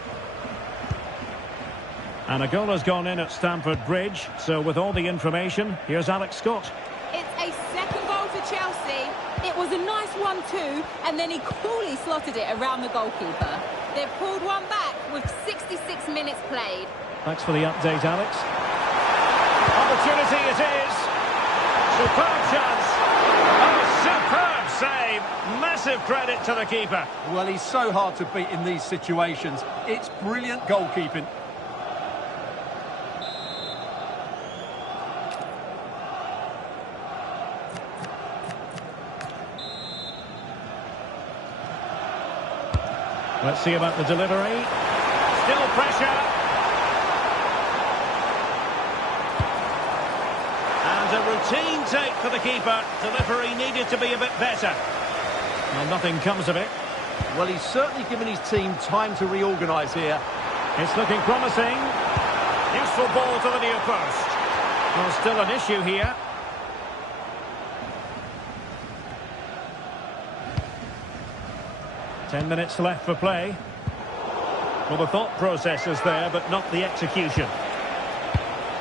And a goal has gone in at Stamford Bridge. So with all the information, here's Alex Scott. It's a second goal for Chelsea. It was a nice 1-2, and then he coolly slotted it around the goalkeeper. They've pulled one back with 66 minutes played. Thanks for the update, Alex. Opportunity it is. Superb chance. Oh, superb save. Massive credit to the keeper. Well, he's so hard to beat in these situations. It's brilliant goalkeeping. Let's see about the delivery. Still pressure. And a routine take for the keeper. Delivery needed to be a bit better. Well, nothing comes of it. Well, he's certainly given his team time to reorganise here. It's looking promising. Useful ball to the near post. Well, still an issue here. Ten minutes left for play. Well, the thought process is there, but not the execution.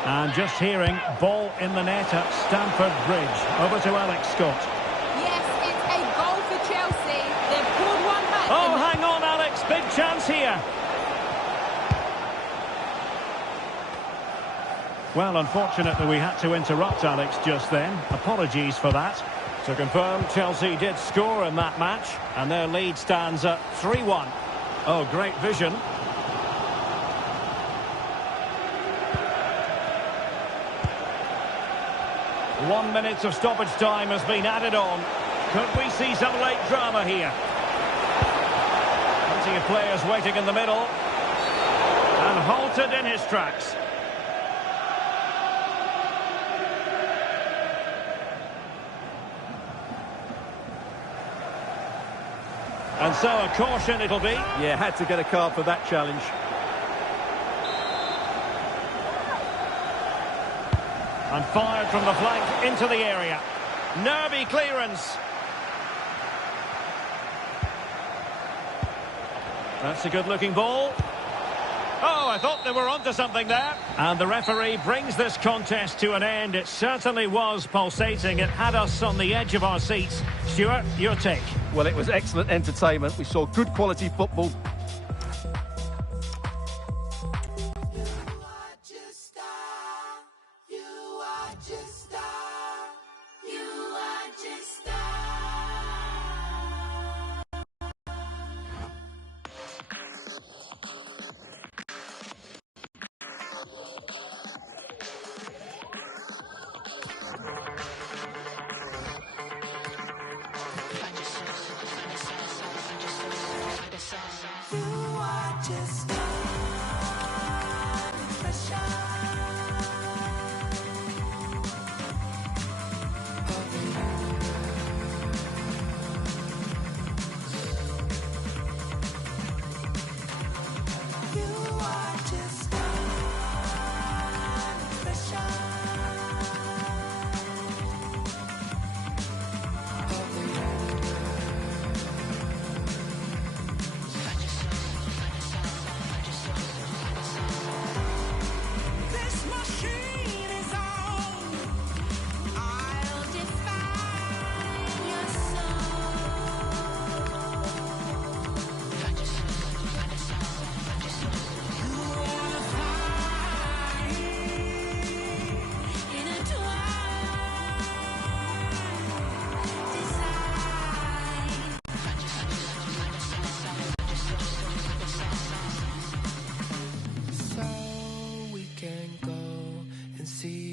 And just hearing, ball in the net at Stamford Bridge. Over to Alex Scott. Yes, it's a goal for Chelsea. They've pulled one back. Oh, hang on, Alex. Big chance here. Well, unfortunately, we had to interrupt Alex just then. Apologies for that. To confirm, Chelsea did score in that match, and their lead stands at 3-1. Oh, great vision. One minute of stoppage time has been added on. Could we see some late drama here? Plenty of players waiting in the middle. And halted in his tracks. And so a caution it'll be. Yeah, had to get a card for that challenge. And fired from the flank into the area. Nervy clearance. That's a good-looking ball. Oh, I thought they were onto something there. And the referee brings this contest to an end. It certainly was pulsating. It had us on the edge of our seats. Stuart, your take? Well, it was excellent entertainment. We saw good quality football.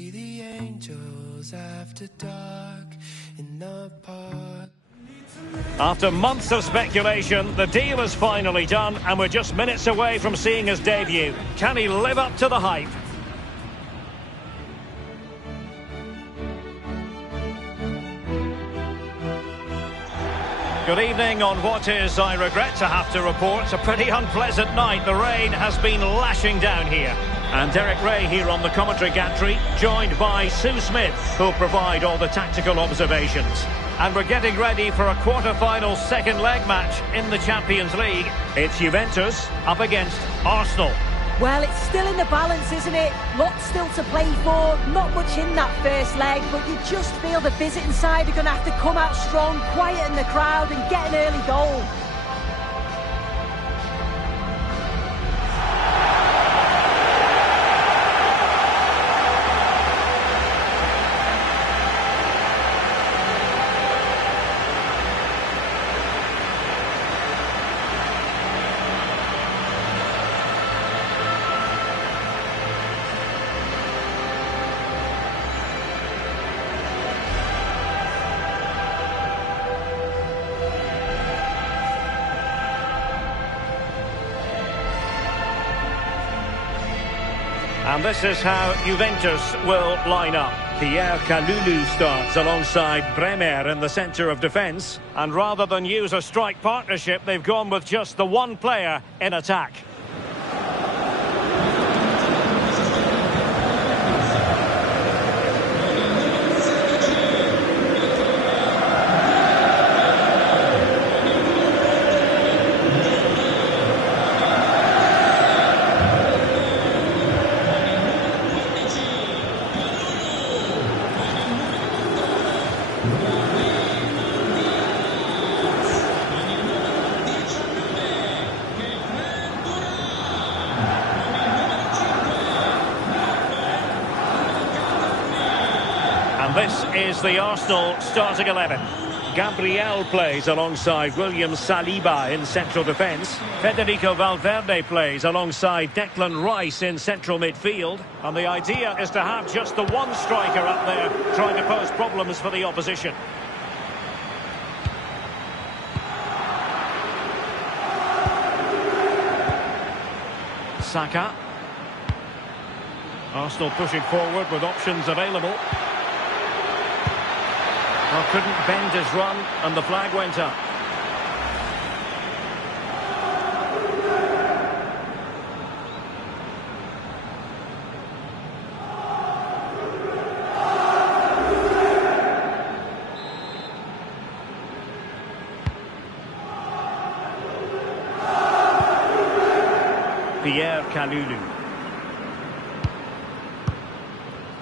see the angels after dark in the park. After months of speculation, the deal is finally done, and we're just minutes away from seeing his debut. Can he live up to the hype? Good evening on what is, I regret to have to report, a pretty unpleasant night. The rain has been lashing down here. And Derek Ray here on the commentary gantry, joined by Sue Smith, who'll provide all the tactical observations. And we're getting ready for a quarter-final second leg match in the Champions League. It's Juventus up against Arsenal. Well, it's still in the balance, isn't it? Lots still to play for, not much in that first leg, but you just feel the visiting side are going to have to come out strong, quieten the crowd and get an early goal. And this is how Juventus will line up. Pierre Kalulu starts alongside Bremer in the centre of defence. And rather than use a strike partnership, they've gone with just the one player in attack. This is the Arsenal starting 11. Gabriel plays alongside William Saliba in central defence. Federico Valverde plays alongside Declan Rice in central midfield. And the idea is to have just the one striker up there trying to pose problems for the opposition. Saka. Arsenal pushing forward with options available. Well, couldn't bend his run, and the flag went up. Pierre Kalulu.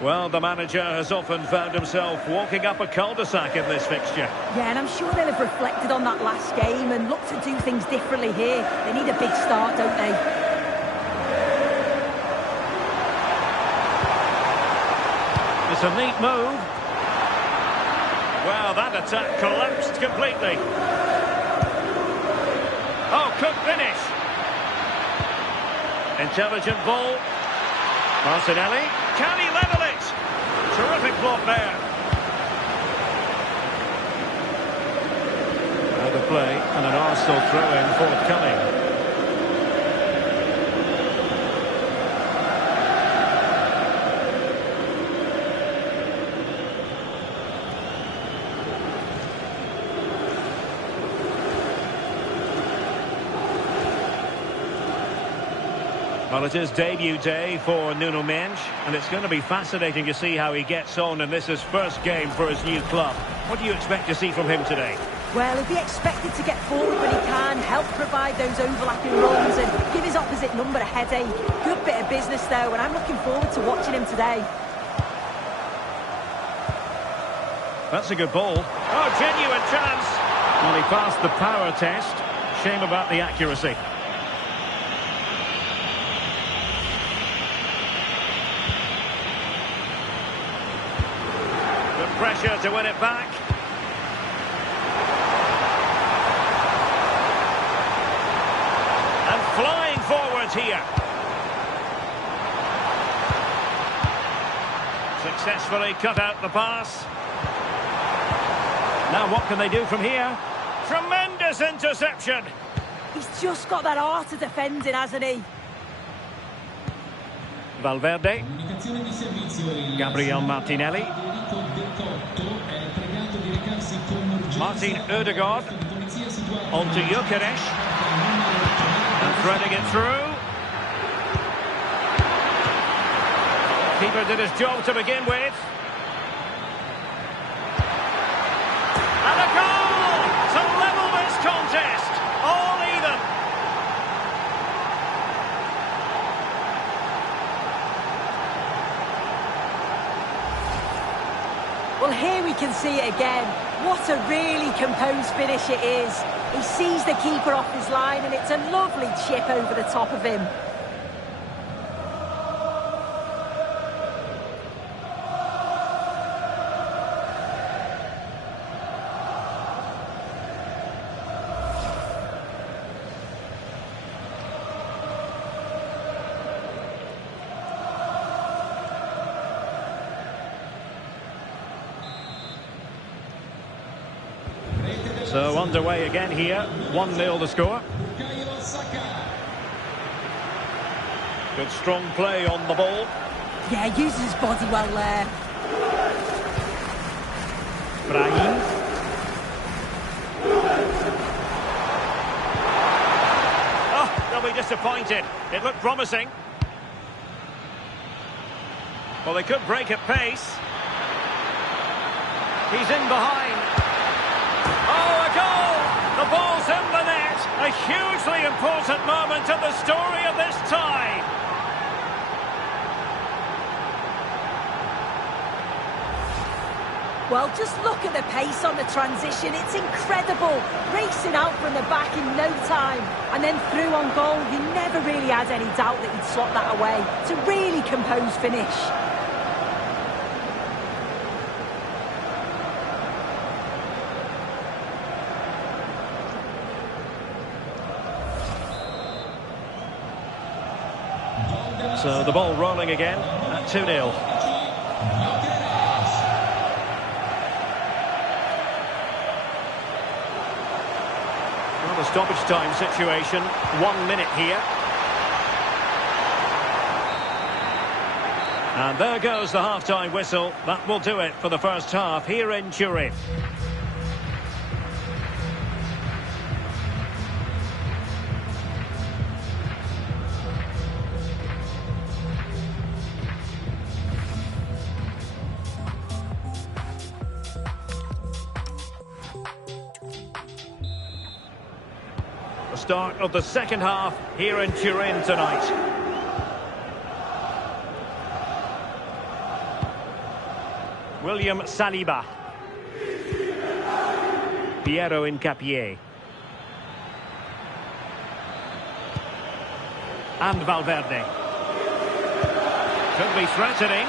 Well, the manager has often found himself walking up a cul-de-sac in this fixture. Yeah, and I'm sure they'll have reflected on that last game and looked to do things differently here. They need a big start, don't they? It's a neat move. Well, that attack collapsed completely. Oh, could finish. Intelligent ball. Martinelli. Can he level it? Terrific block there. Out of play and an Arsenal throw-in forthcoming. Well, it is debut day for Nuno Mendes, and it's going to be fascinating to see how he gets on in this his first game for his new club. What do you expect to see from him today? Well, he'll be expected to get forward when he can, help provide those overlapping runs and give his opposite number a headache. Good bit of business, though, and I'm looking forward to watching him today. That's a good ball. Oh, genuine chance. Well, he passed the power test. Shame about the accuracy. Pressure to win it back. And flying forwards here. Successfully cut out the pass. Now what can they do from here? Tremendous interception. He's just got that art of defending, hasn't he? Valverde. Comunicazione di servizio. Gabriel Martinelli. Federico De Cotto è pregato di recarsi con urgenza. Martin Ødegaard. Di polizia situato On to Gyökeres. And threading it through. Keeper did his job to begin with. And a goal to level this contest. All even. Well, here we can see it again. What a really composed finish it is. He sees the keeper off his line, and it's a lovely chip over the top of him. So underway again here. 1-0 the score. Good strong play on the ball. Yeah, uses his body well there. Brahim. Oh, they'll be disappointed. It looked promising. Well, they could break at pace. He's in behind. Oh, a goal! The ball's in the net. A hugely important moment in the story of this tie. Well, just look at the pace on the transition. It's incredible. Racing out from the back in no time. And then through on goal. You never really had any doubt that he'd slot that away. It's a really composed finish. So the ball rolling again at 2-0. Well, the stoppage time situation, 1 minute here. And there goes the half-time whistle. That will do it for the first half here in Turin. The start of the second half here in Turin tonight. William Saliba. Piero Incapié. And Valverde. Could be threatening.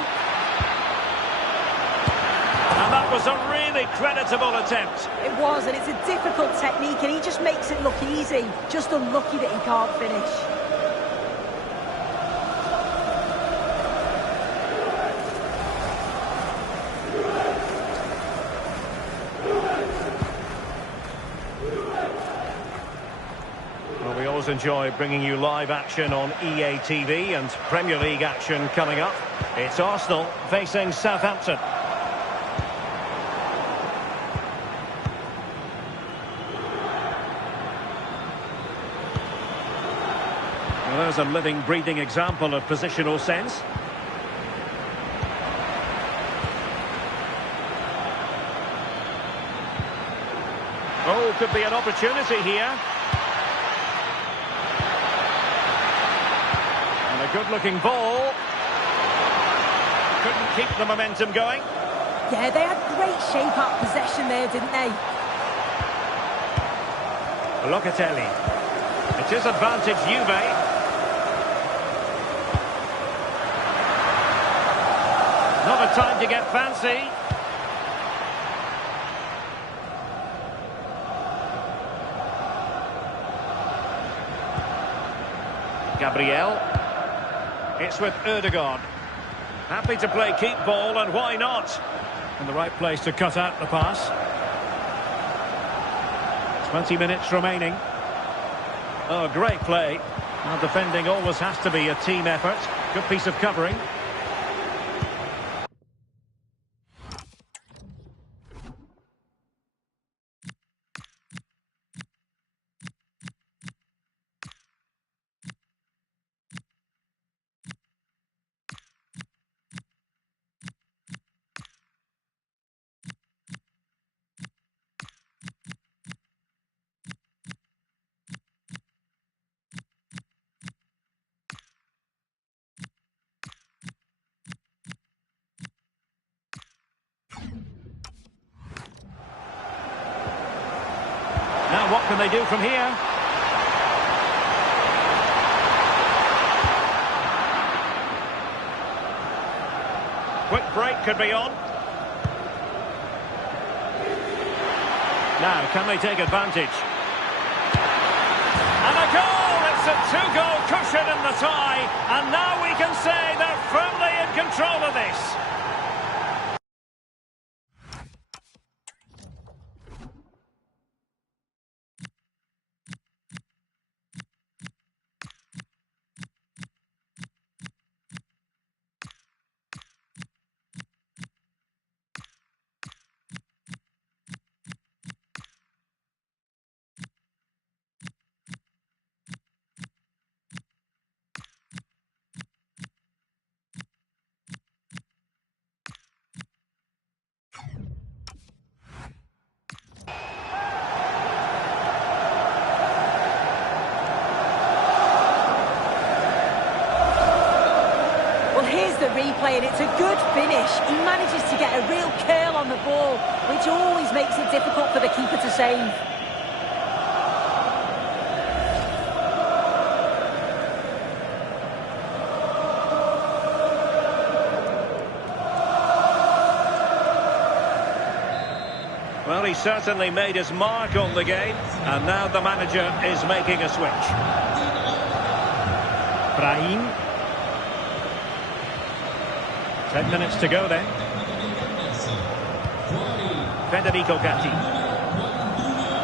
And that was a really creditable attempt. It was, and it's a difficult technique, and he just makes it look easy. Just unlucky that he can't finish. Well, we always enjoy bringing you live action on EA TV and Premier League action coming up. It's Arsenal facing Southampton. Well, there's a living, breathing example of positional sense. Oh, could be an opportunity here. And a good-looking ball. Couldn't keep the momentum going. Yeah, they had great shape-up possession there, didn't they? Locatelli. It is advantage Juve. Not a time to get fancy. Gabriel. It's with Ødegaard. Happy to play keep ball, and why not? In the right place to cut out the pass. 20 minutes remaining. Oh, great play. Now defending always has to be a team effort. Good piece of covering. Now what can they do from here? Quick break could be on. Now, can they take advantage? And a goal! It's a two-goal cushion in the tie, and now we can say they're firmly in control of this. Here's the replay, and it's a good finish. He manages to get a real curl on the ball, which always makes it difficult for the keeper to save. Well, he certainly made his mark on the game, and now the manager is making a switch. Brahim. 10 minutes to go then. Federico Gatti.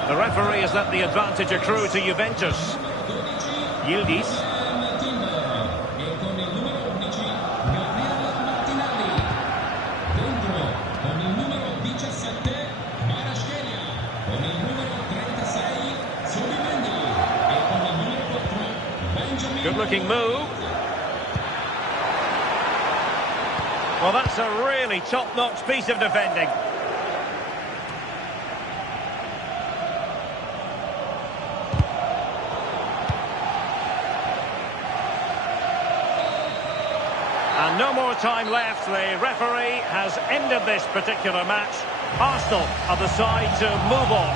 The referee has let the advantage accrue to Juventus. Yildiz. Good looking move. Well, that's a really top-notch piece of defending. And no more time left. The referee has ended this particular match. Arsenal are the side to move on.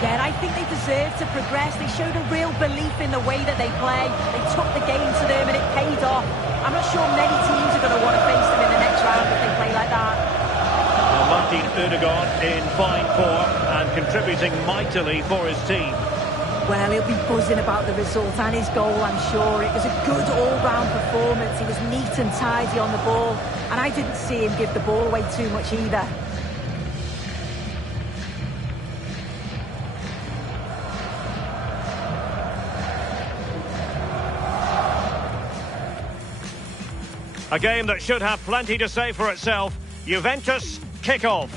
Yeah, and I think they deserve to progress. They showed a real belief in the way that they play. They took the game to them and it paid off. I'm not sure many teams are going to want to face them in the next round if they play like that. Well, Martin Ødegaard in fine form and contributing mightily for his team. Well, he'll be buzzing about the result and his goal, I'm sure. It was a good all-round performance. He was neat and tidy on the ball, and I didn't see him give the ball away too much either. A game that should have plenty to say for itself. Juventus kick off.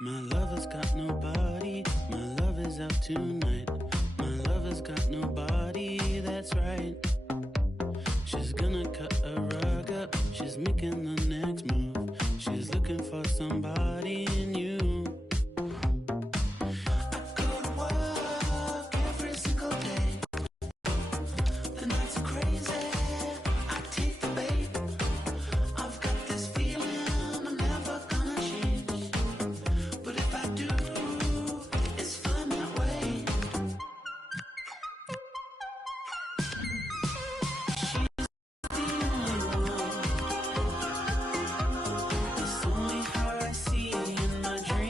My lover's got nobody, my love is out tonight. My lover's got nobody, that's right. She's gonna cut a rug up, she's making the next move. She's looking for somebody new. I go to work every single day. The nights are crazy, I take the bait. I've got this feeling I'm never gonna change. But if I do, it's fine that way. She's the only one. It's only her I see in my dreams.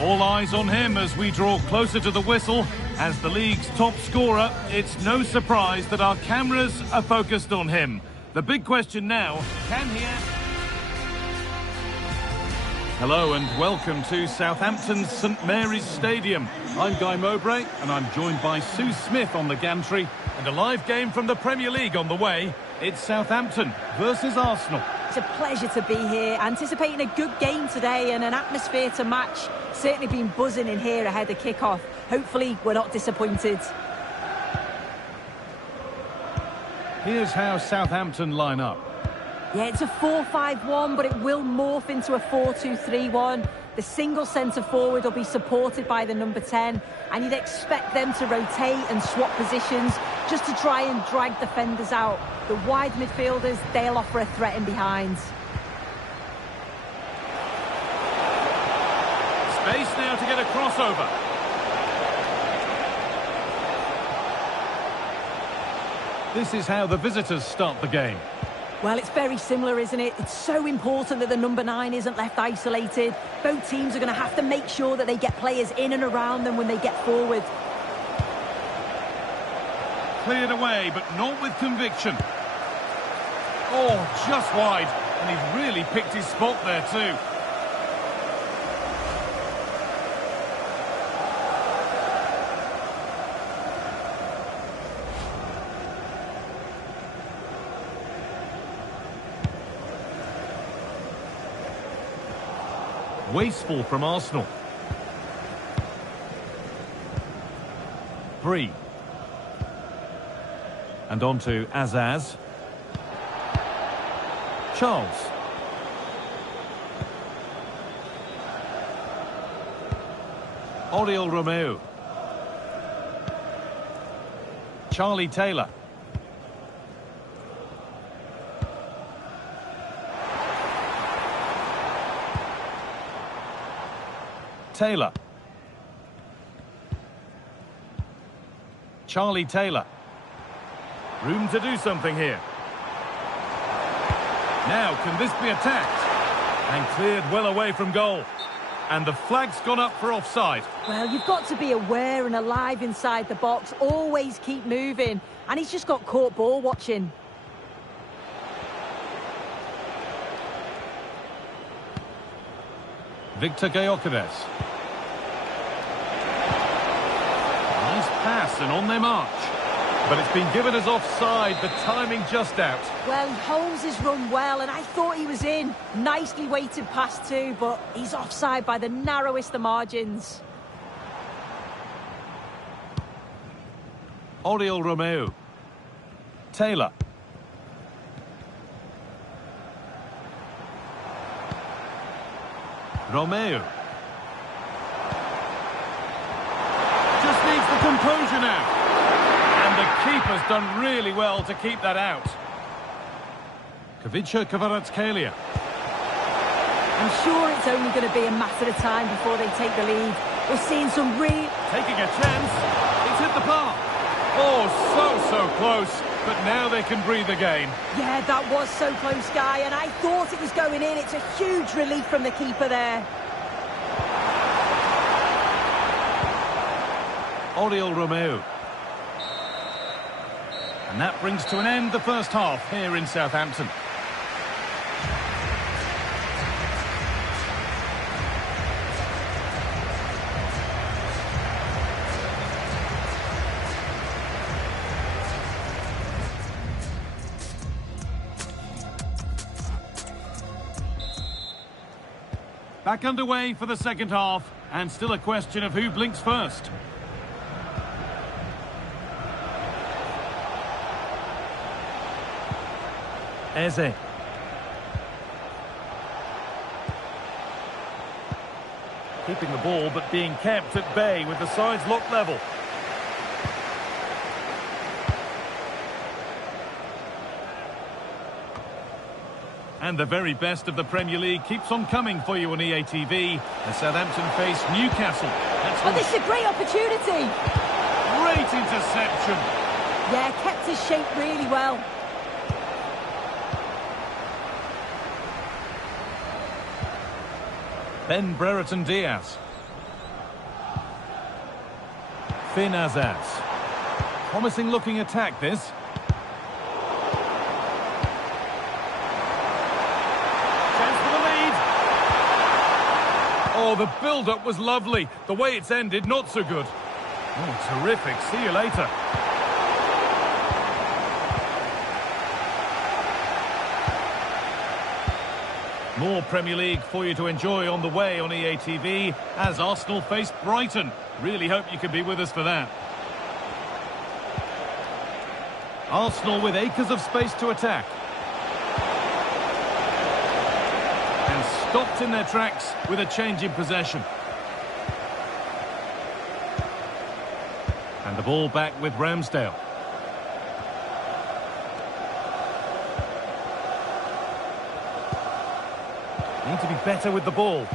All eyes on him as we draw closer to the whistle. As the league's top scorer, it's no surprise that our cameras are focused on him. The big question now, can he... Hello and welcome to Southampton's St Mary's Stadium. I'm Guy Mowbray and I'm joined by Sue Smith on the gantry. And a live game from the Premier League on the way. It's Southampton versus Arsenal. It's a pleasure to be here, anticipating a good game today and an atmosphere to match. Certainly been buzzing in here ahead of kick-off. Hopefully we're not disappointed. Here's how Southampton line up. Yeah, it's a 4-5-1, but it will morph into a 4-2-3-1. The single centre-forward will be supported by the number 10, and you'd expect them to rotate and swap positions just to try and drag defenders out. The wide midfielders, they'll offer a threat in behind. Space now to get a crossover. This is how the visitors start the game. Well, it's very similar, isn't it? It's so important that the number 9 isn't left isolated. Both teams are going to have to make sure that they get players in and around them when they get forward. Cleared away, but not with conviction. Oh, just wide. And he's really picked his spot there too. Wasteful from Arsenal. Bree. And on to Azaz. Charles. Oriol Romeu. Charlie Taylor. Taylor. Charlie Taylor. Room to do something here. Now, can this be attacked? And cleared well away from goal. And the flag's gone up for offside. Well, you've got to be aware and alive inside the box. Always keep moving. And he's just got caught ball watching. Victor Gyökeres. Nice pass and on their march. But it's been given as offside, the timing just out. Well, he holds his run well, and I thought he was in. Nicely weighted pass too, but he's offside by the narrowest of margins. Oriol Romeu. Taylor. Romeu. Just needs the composure now. And the keeper's done really well to keep that out. Kavica Kvaratskhelia. I'm sure it's only going to be a matter of time before they take the lead. We're seeing some Taking a chance. It's hit the bar. Oh, so close. But now they can breathe again. Yeah, that was so close, Guy, and I thought it was going in. It's a huge relief from the keeper there. Oriol Romeu. And that brings to an end the first half here in Southampton. Back underway for the second half, and still a question of who blinks first. Eze. Keeping the ball, but being kept at bay with the sides locked level. And the very best of the Premier League keeps on coming for you on EATV. As Southampton face Newcastle. Oh, this is a great opportunity. Great interception. Yeah, kept his shape really well. Ben Brereton Diaz. Finazaz. Promising looking attack, this. Chance for the lead. Oh, the build-up was lovely. The way it's ended, not so good. Oh, terrific. See you later. More Premier League for you to enjoy on the way on EA TV as Arsenal face Brighton. Really hope you can be with us for that. Arsenal with acres of space to attack. And stopped in their tracks with a change in possession. And the ball back with Ramsdale. Need to be better with the ball.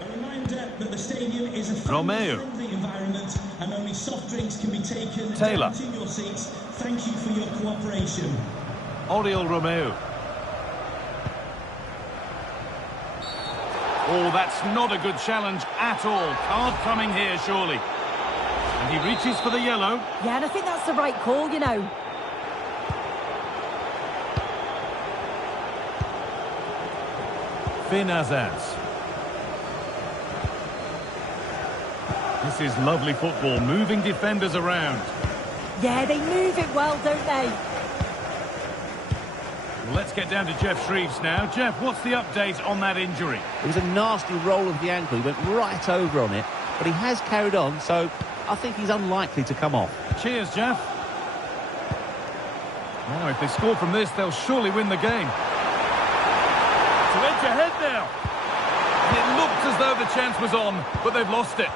A reminder that the stadium is a Romeo. friendly environment and only soft drinks can be taken Taylor. down to your seats. Thank you for your cooperation. Oriol Romeo. Oh, that's not a good challenge at all. Card coming here, surely. And he reaches for the yellow. Yeah, and I think that's the right call, you know. Finazaz. This is lovely football, moving defenders around. Yeah, they move it well, don't they? Well, let's get down to Jeff Shreves now. Jeff, what's the update on that injury? It was a nasty roll of the ankle. He went right over on it, but he has carried on, so I think he's unlikely to come off. Cheers, Jeff. Now, if they score from this, they'll surely win the game. To edge ahead now. It looked as though the chance was on, but they've lost it.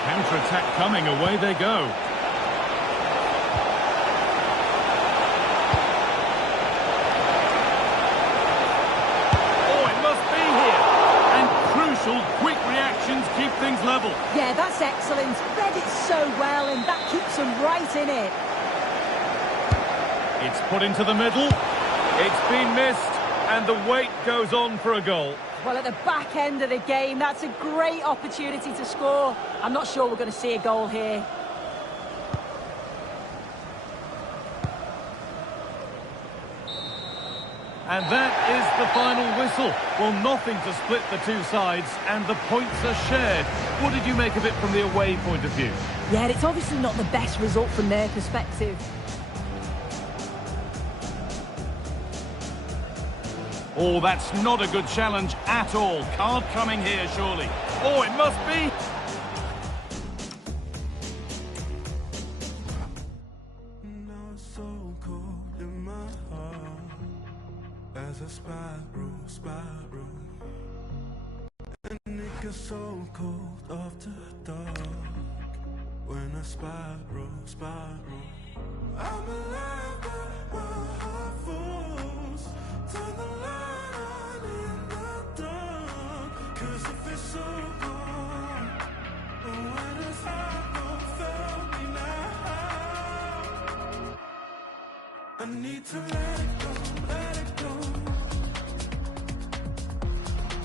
Counter-attack coming, away they go. Oh, it must be here. And crucial, quick reactions keep things level. Yeah, that's excellent. Read it so well, and that keeps them right in it. It's put into the middle. It's been missed, and the wait goes on for a goal. Well, at the back end of the game, that's a great opportunity to score. I'm not sure we're going to see a goal here. And that is the final whistle. Well, nothing to split the two sides, and the points are shared. What did you make of it from the away point of view? Yeah, it's obviously not the best result from their perspective. Oh, that's not a good challenge at all. Card coming here, surely. Oh, it must be. Now it's so cold in my heart as I spiral. And it gets so cold after dark when I spiral. I'm alive, but my heart falls. Turn the light on in the dark, 'cause if it's so cold, when it's hot, don't fail me now. I need to let it go,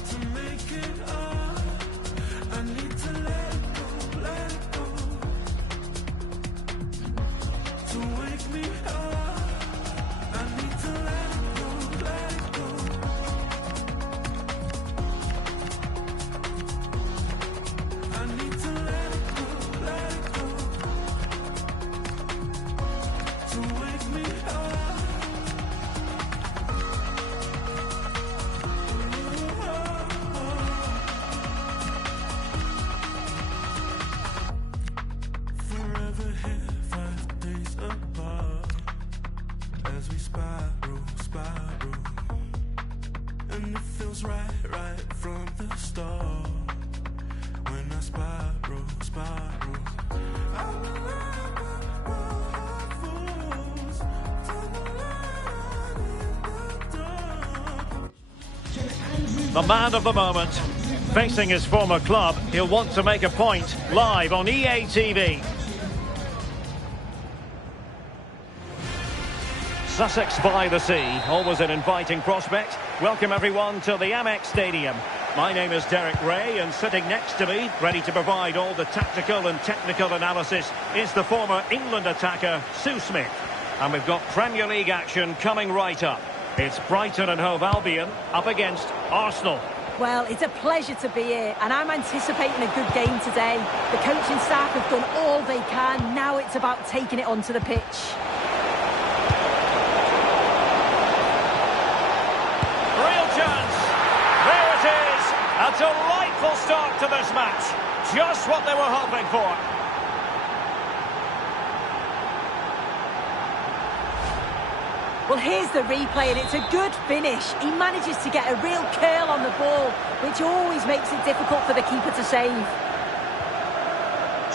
to make it up. I need to let it go, to wake me up. I need to let it go, I need to let it go, to wake me up. Forever here, 5 days apart, as we spiral. And it feels right from the start, when I spiral. I'm alive, but my heart falls. Turn the light on in the dark. The man of the moment. Facing his former club, he'll want to make a point. Live on EA TV. Sussex by the sea, always an inviting prospect. Welcome everyone to the Amex Stadium. My name is Derek Ray, and sitting next to me, ready to provide all the tactical and technical analysis, is the former England attacker, Sue Smith. And we've got Premier League action coming right up. It's Brighton and Hove Albion up against Arsenal. Well, it's a pleasure to be here, and I'm anticipating a good game today. The coaching staff have done all they can. Now it's about taking it onto the pitch. Real chance. There it is. A delightful start to this match. Just what they were hoping for. Well, here's the replay, and it's a good finish. He manages to get a real curl on the ball, which always makes it difficult for the keeper to save.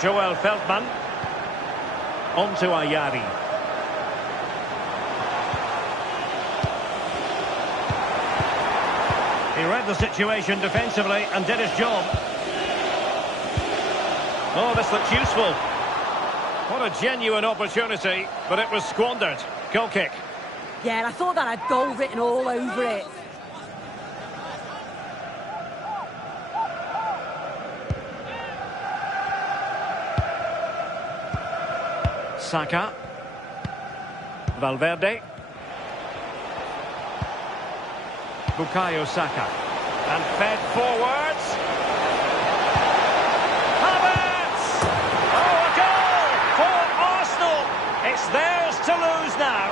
Joel Feldman. On to Ayari. He read the situation defensively and did his job. Oh, this looks useful. What a genuine opportunity, but it was squandered. Goal kick. Yeah, and I thought that had goal written all over it. Saka. Valverde. Bukayo Saka. And fed forwards. Havertz! Oh, a goal for Arsenal! It's theirs to lose now.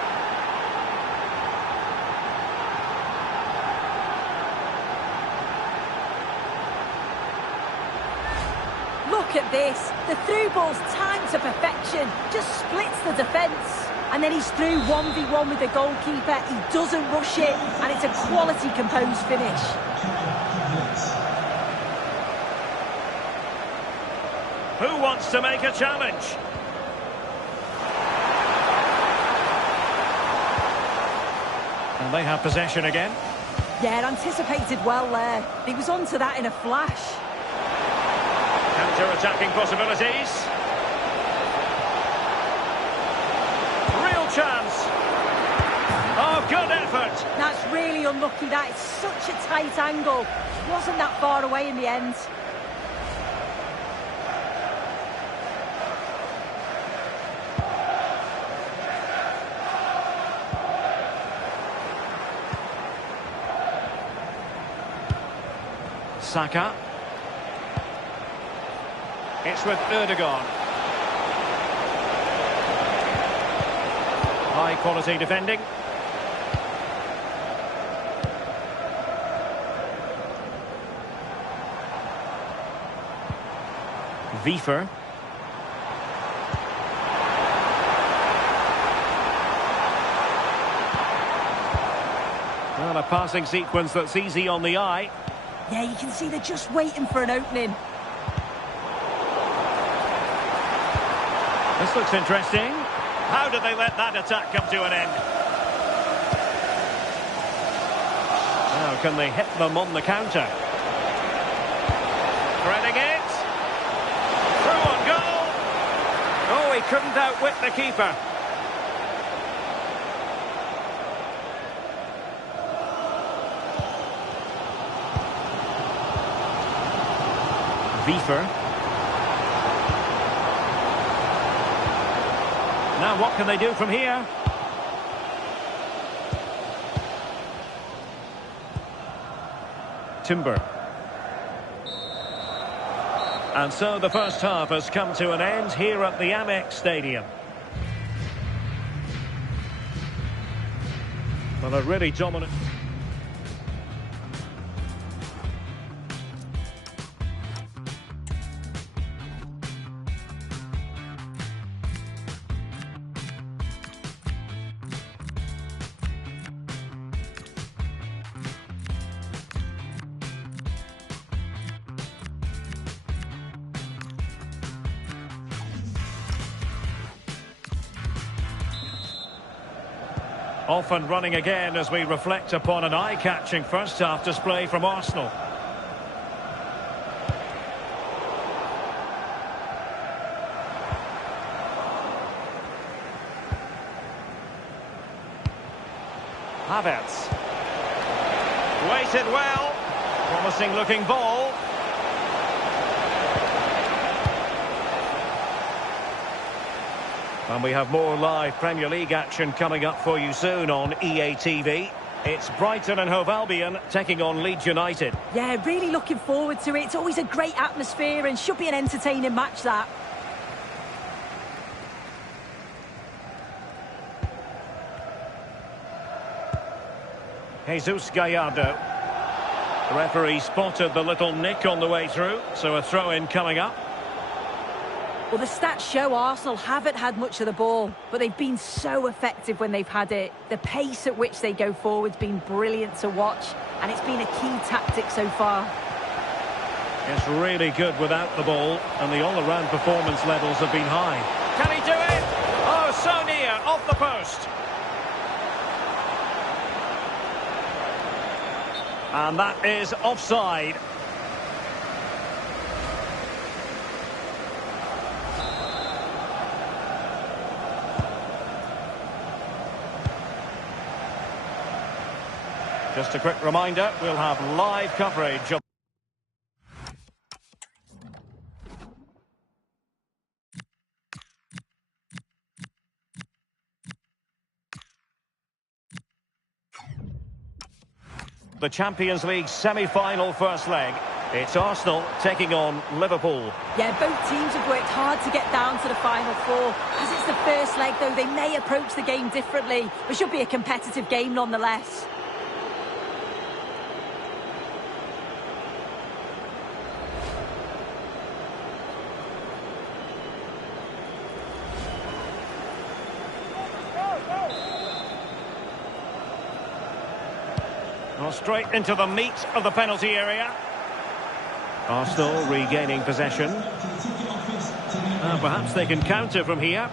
Look at this. The through ball's timed to perfection. Just splits the defence. And then he's through 1v1 with the goalkeeper. He doesn't rush it. And it's a quality composed finish. Who wants to make a challenge? And they have possession again. Yeah, anticipated well there. He was onto that in a flash. Counter-attacking possibilities. Real chance. Oh, good effort. That's really unlucky. That is such a tight angle. Wasn't that far away in the end. Saka. It's with Erdogan. High quality defending. Wiefer. Well, a passing sequence that's easy on the eye. Yeah, you can see they're just waiting for an opening. This looks interesting. How did they let that attack come to an end? Now, can they hit them on the counter? Threading it. Through on goal. Oh, he couldn't outwit the keeper. Wiefer. Now what can they do from here? Timber. And so the first half has come to an end here at the Amex Stadium. Well, a really dominant... Off and running again as we reflect upon an eye-catching first-half display from Arsenal. Havertz. Waited well. Promising looking ball. And we have more live Premier League action coming up for you soon on EA TV. It's Brighton and Hove Albion taking on Leeds United. Yeah, really looking forward to it. It's always a great atmosphere and should be an entertaining match, that. Jesus Gallardo. The referee spotted the little nick on the way through, so a throw-in coming up. Well, the stats show Arsenal haven't had much of the ball, but they've been so effective when they've had it. The pace at which they go forward's been brilliant to watch, and it's been a key tactic so far. It's really good without the ball, and the all-around performance levels have been high. Can he do it? Oh, so near, off the post. And that is offside. Just a quick reminder, we'll have live coverage of the Champions League semi-final first leg. It's Arsenal taking on Liverpool. Yeah, both teams have worked hard to get down to the final four. As it's the first leg, though, they may approach the game differently. It should be a competitive game nonetheless. Well, straight into the meat of the penalty area. Arsenal regaining possession. Perhaps they can counter from here.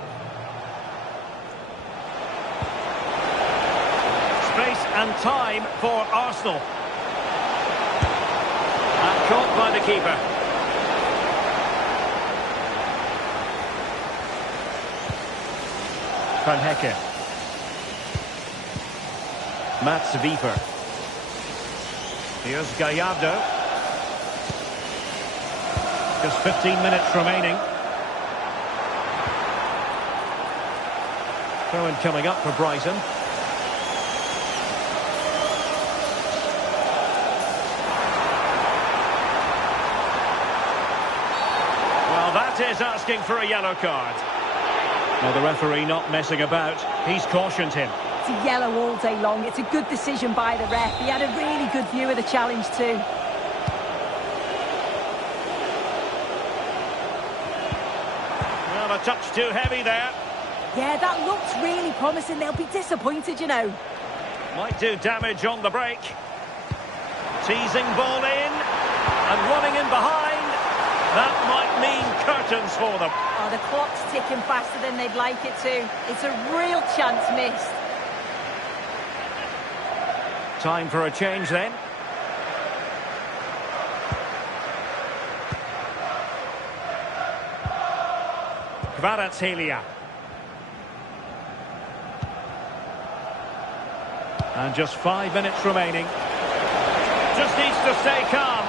Space and time for Arsenal. And caught by the keeper. Van Hecke. Mats Wieper. Here's Gallardo. Just 15 minutes remaining. Throw-in coming up for Brighton. Well, that is asking for a yellow card. Now the referee not messing about. He's cautioned him. It's a yellow all day long. It's a good decision by the ref. He had a really good view of the challenge too. Well, a touch too heavy there. Yeah, that looks really promising. They'll be disappointed, you know. Might do damage on the break. Teasing ball in. And running in behind. That might mean curtains for them. Oh, the clock's ticking faster than they'd like it to. It's a real chance missed. Time for a change then. Kvaratskhelia. And just 5 minutes remaining. Just needs to stay calm.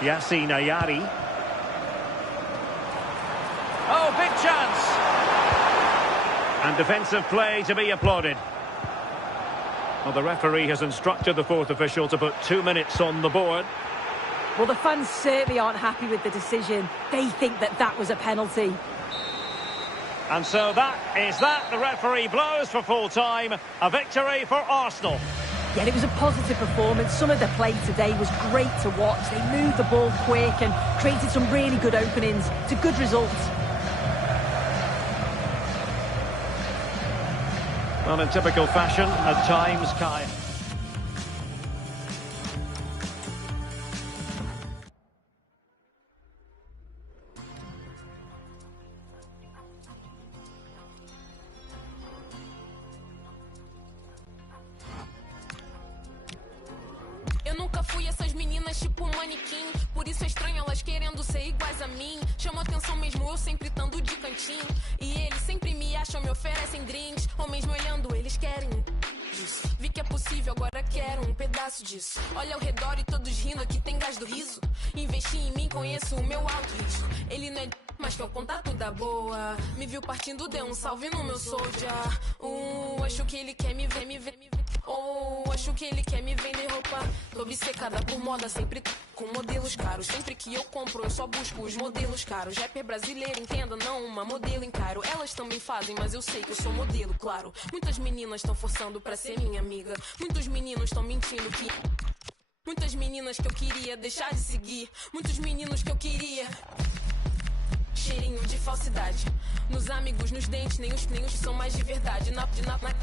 Yassine Ayari. Oh, big chance. And defensive play to be applauded. Well, the referee has instructed the fourth official to put 2 minutes on the board. Well, the fans certainly aren't happy with the decision. They think that that was a penalty. And so that is that. The referee blows for full time. A victory for Arsenal. Yeah, it was a positive performance. Some of the play today was great to watch. They moved the ball quick and created some really good openings. It's a good result. Well, in typical fashion, at times, Kai. Eu nunca fui essas meninas tipo manequim. Por isso é estranho elas querendo ser iguais a mim. Chamo atenção mesmo eu sempre estando de cantinho. E eles sempre me acham chão me oferecem drinks. Homens me olhando, eles querem disso. Vi que é possível, agora quero um pedaço disso. Olha ao redor e todos rindo, aqui tem gás do riso. Investi em mim, conheço o meu alto risco. Ele não é mas que é o contato da boa. Me viu partindo, deu um salve no meu soldier. Acho que ele quer me ver. Oh, acho que ele quer me vender roupa. Tô obcecada por moda, sempre com modelos caros. Sempre que eu compro, eu só busco os modelos caros. Rapper brasileiro, entenda, não uma modelo encaro. Elas também fazem, mas eu sei que eu sou modelo, claro. Muitas meninas estão forçando pra ser minha amiga. Muitos meninos estão mentindo que... Muitas meninas que eu queria deixar de seguir. Muitos meninos que eu queria... Cheirinho de falsidade. Nos amigos, nos dentes, nem os são mais de verdade. Na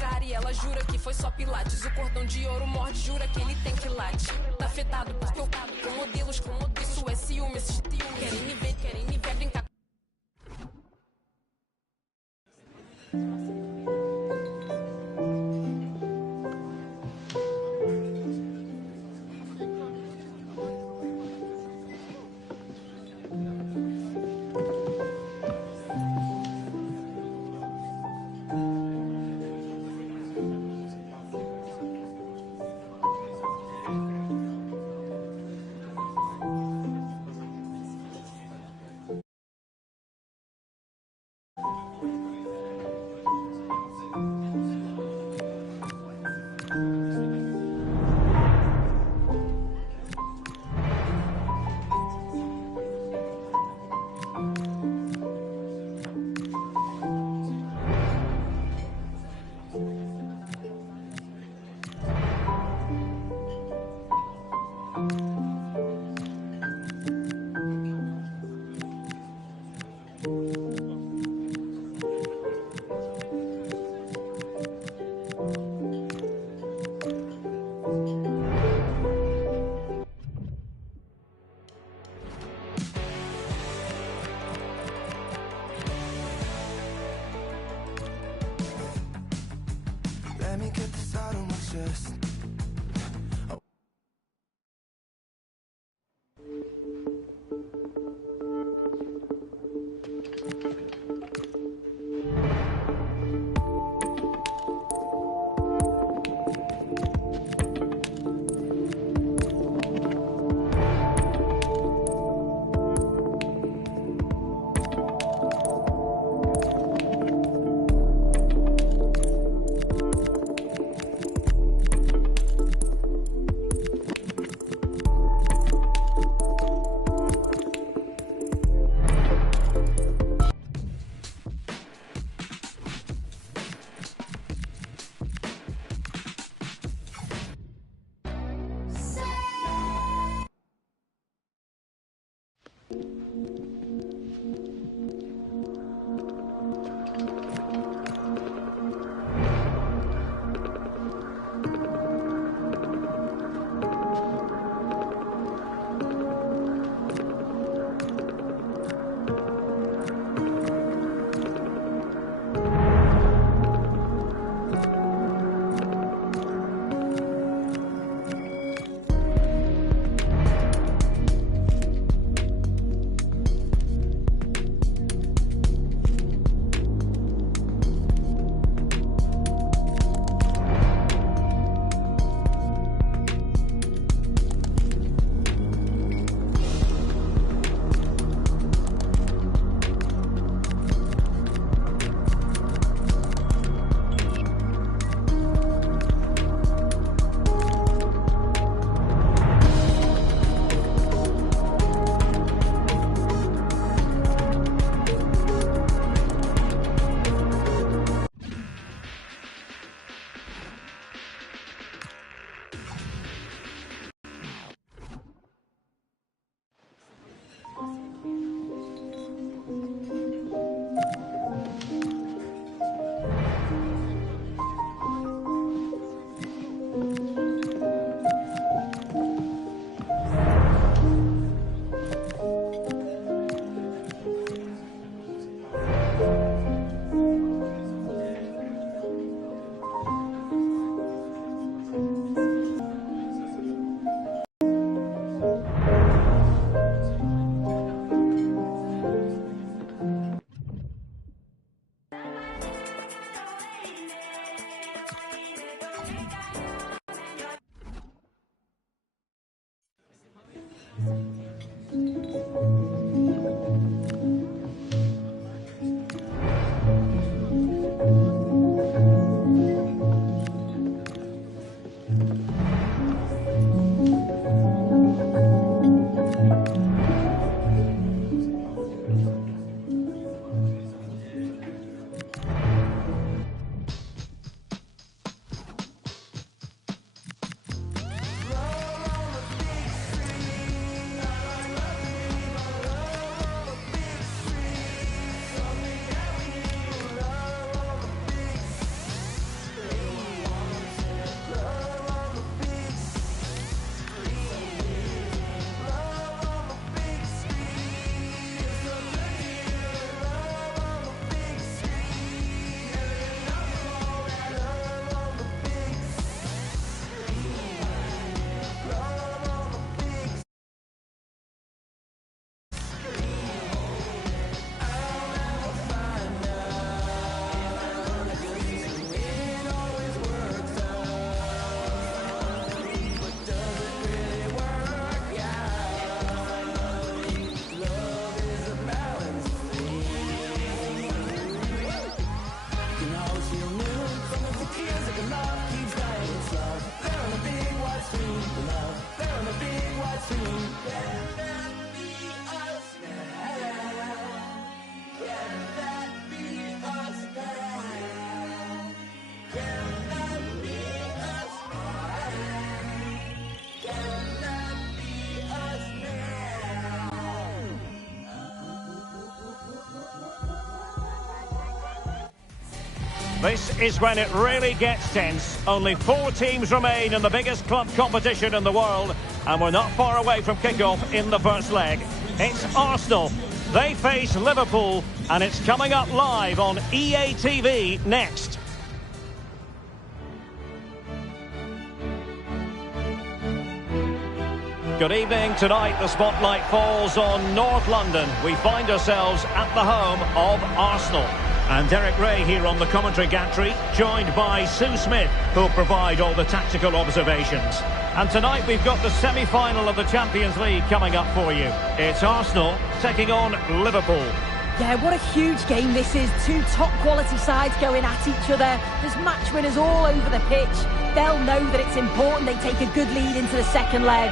cara e ela jura que foi só pilates. O cordão de ouro morde, jura que ele tem quilate. Tá afetado porque eu com modelos, isso é ciúme. Esses querem me ver brincar. Let me get this out of my chest. This is when it really gets tense. Only 4 teams remain in the biggest club competition in the world, and we're not far away from kick-off in the first leg. It's Arsenal. They face Liverpool, and it's coming up live on EA TV next. Good evening. Tonight the spotlight falls on North London. We find ourselves at the home of Arsenal. And Derek Ray here on the commentary gantry, joined by Sue Smith, who'll provide all the tactical observations. And tonight we've got the semi-final of the Champions League coming up for you. It's Arsenal taking on Liverpool. Yeah, what a huge game this is. 2 top-quality sides going at each other. There's match winners all over the pitch. They'll know that it's important they take a good lead into the second leg.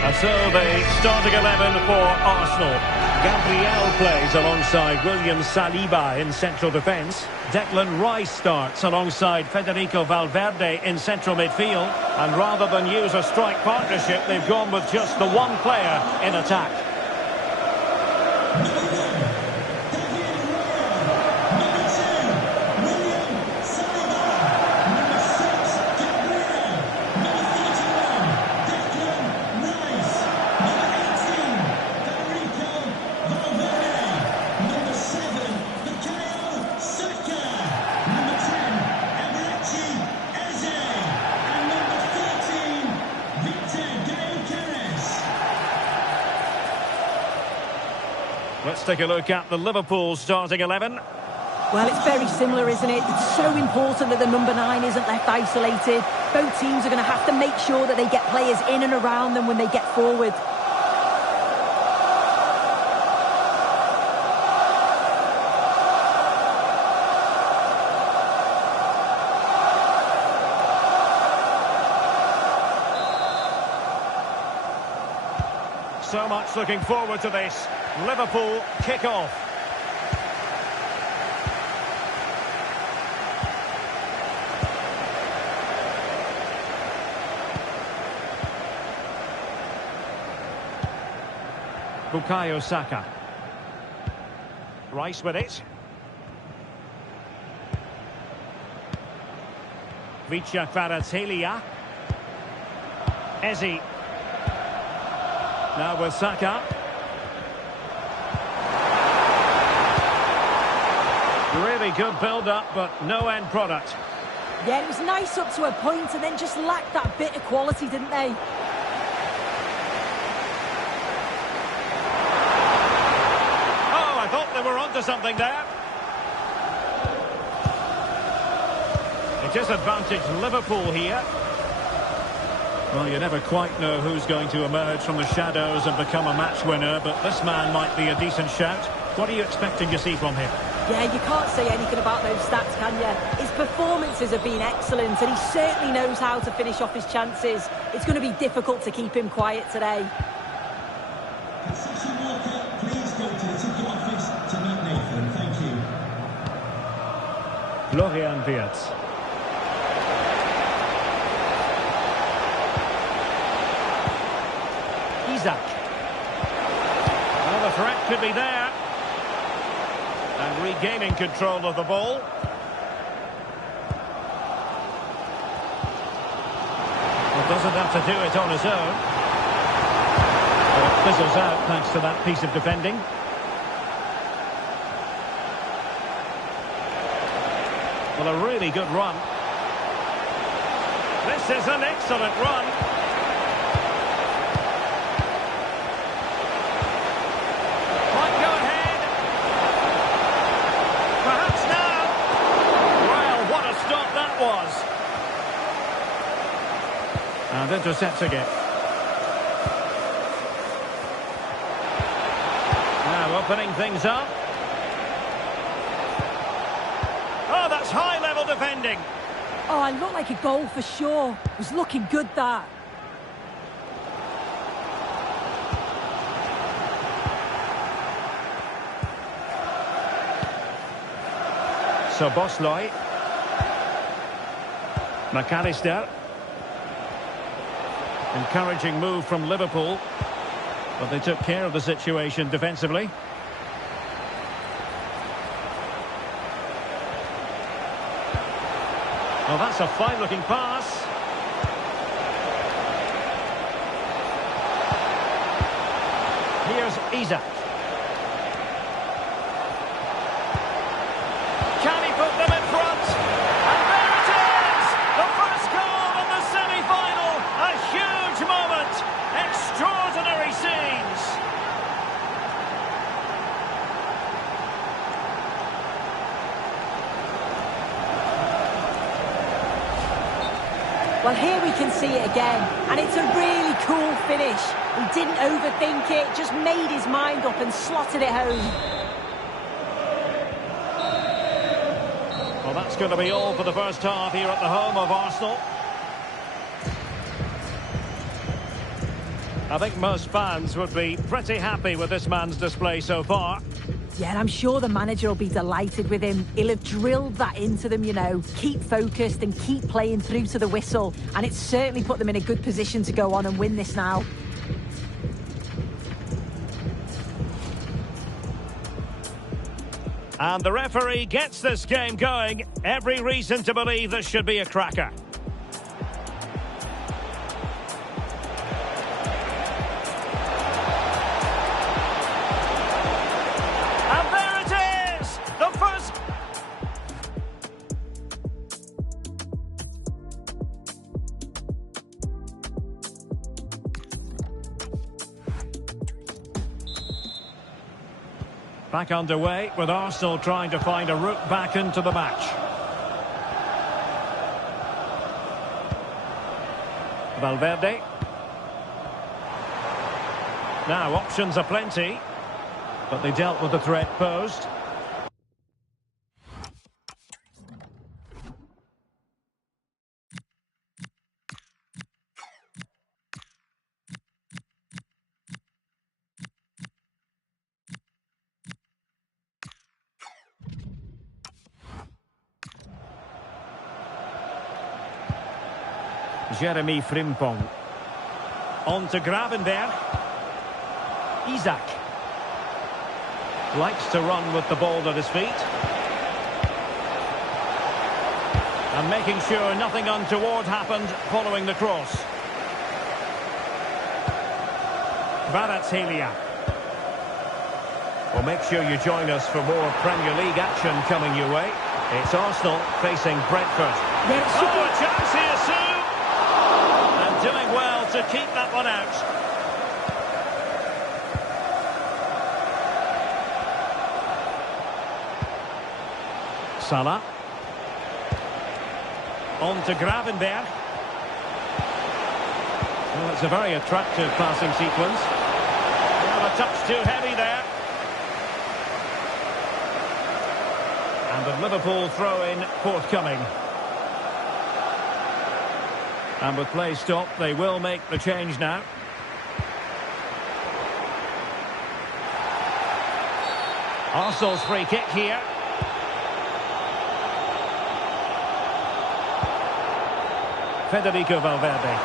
And so the starting 11 for Arsenal. Gabriel plays alongside William Saliba in central defence. Declan Rice starts alongside Federico Valverde in central midfield. And rather than use a strike partnership, they've gone with just the one player in attack. Let's take a look at the Liverpool starting 11. Well, it's very similar, isn't it? It's so important that the number 9 isn't left isolated. Both teams are going to have to make sure that they get players in and around them when they get forward. So much looking forward to this. Liverpool kick-off. Bukayo Saka. Rice with it. Kvaratskhelia. Eze. Now with Saka. Really good build-up, but no end product. Yeah, it was nice up to a point and then just lacked that bit of quality, didn't they? Oh, I thought they were onto something there. It is advantage Liverpool here. Well, you never quite know who's going to emerge from the shadows and become a match winner, but this man might be a decent shout. What are you expecting to see from him? Yeah, you can't say anything about those stats, can you? His performances have been excellent, and he certainly knows how to finish off his chances. It's going to be difficult to keep him quiet today. Concession worker, please go to the ticket office to meet Nathan. Thank you. Florian Wirtz. Isaac. Well, the threat could be there. And regaining control of the ball. Well, doesn't have to do it on his own. But it fizzles out thanks to that piece of defending. Well, a really good run. This is an excellent run. And intercepting it. Now opening things up. Oh, defending. Oh, it looked like a goal for sure. It was looking good, that. So Bosloy. McAllister. Encouraging move from Liverpool. But they took care of the situation defensively. Well, that's a fine-looking pass. Here's Isak. Can he put them in front? And there it is! The first goal in the semi-final. A huge moment. Extraordinary scenes. Well, here we can see it again, and it's a really cool finish. He didn't overthink it, just made his mind up and slotted it home. Well, that's going to be all for the first half here at the home of Arsenal. I think most fans would be pretty happy with this man's display so far. Yeah, and I'm sure the manager will be delighted with him. He'll have drilled that into them, you know. Keep focused and keep playing through to the whistle. And it's certainly put them in a good position to go on and win this now. And the referee gets this game going. Every reason to believe this should be a cracker. And there it is! The first... Back underway with Arsenal trying to find a route back into the match. Valverde. Now options are plenty, but they dealt with the threat posed. Jeremy Frimpong. On to Gravenberg. Isak. Likes to run with the ball at his feet. And making sure nothing untoward happened following the cross. Kvaratskhelia. Well, make sure you join us for more Premier League action coming your way. It's Arsenal facing Brentford. Oh, a chance here soon! And doing well to keep that one out. Salah. On to Gravenberg. Well, it's a very attractive passing sequence. Well, a touch too heavy there. And the Liverpool throw-in forthcoming. And with play stopped, they will make the change now. Arsenal's free kick here. Federico Valverde.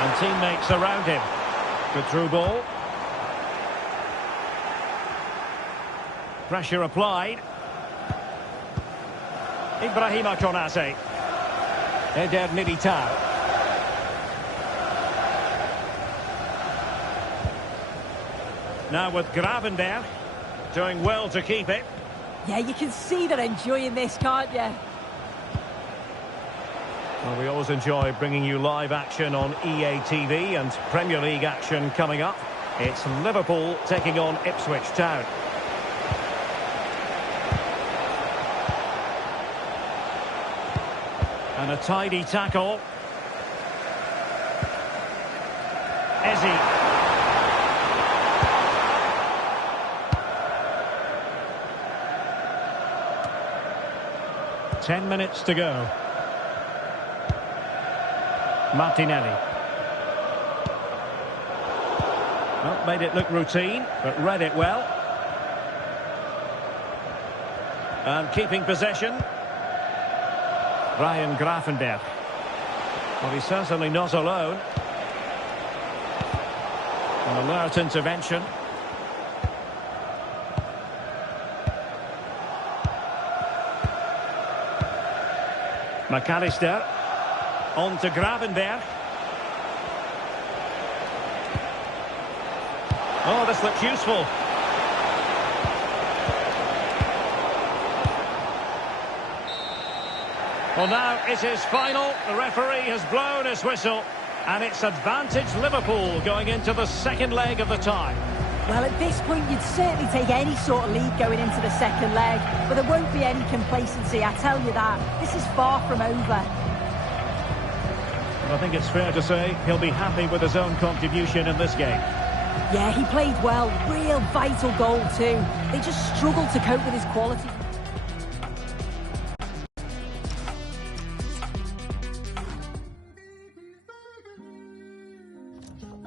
And teammates around him. Good through ball. Pressure applied. Ibrahima Konate. Eder Militao. Now with Gravenberg, doing well to keep it. Yeah, you can see they're enjoying this, can't you? Well, we always enjoy bringing you live action on EA TV and Premier League action coming up. It's Liverpool taking on Ipswich Town. And a tidy tackle. Eze. 10 minutes to go. Martinelli. Well, made it look routine, but read it well. And keeping possession. Ryan Gravenberch. Well, he's certainly not alone. An alert intervention. McAllister. On to Gravenberch. Oh, this looks useful. Well, now it is final. The referee has blown his whistle. And it's advantage Liverpool going into the second leg of the tie. Well, at this point, you'd certainly take any sort of lead going into the second leg. But there won't be any complacency, I tell you that. This is far from over. I think it's fair to say he'll be happy with his own contribution in this game. Yeah, he played well. Real vital goal too. They just struggled to cope with his quality.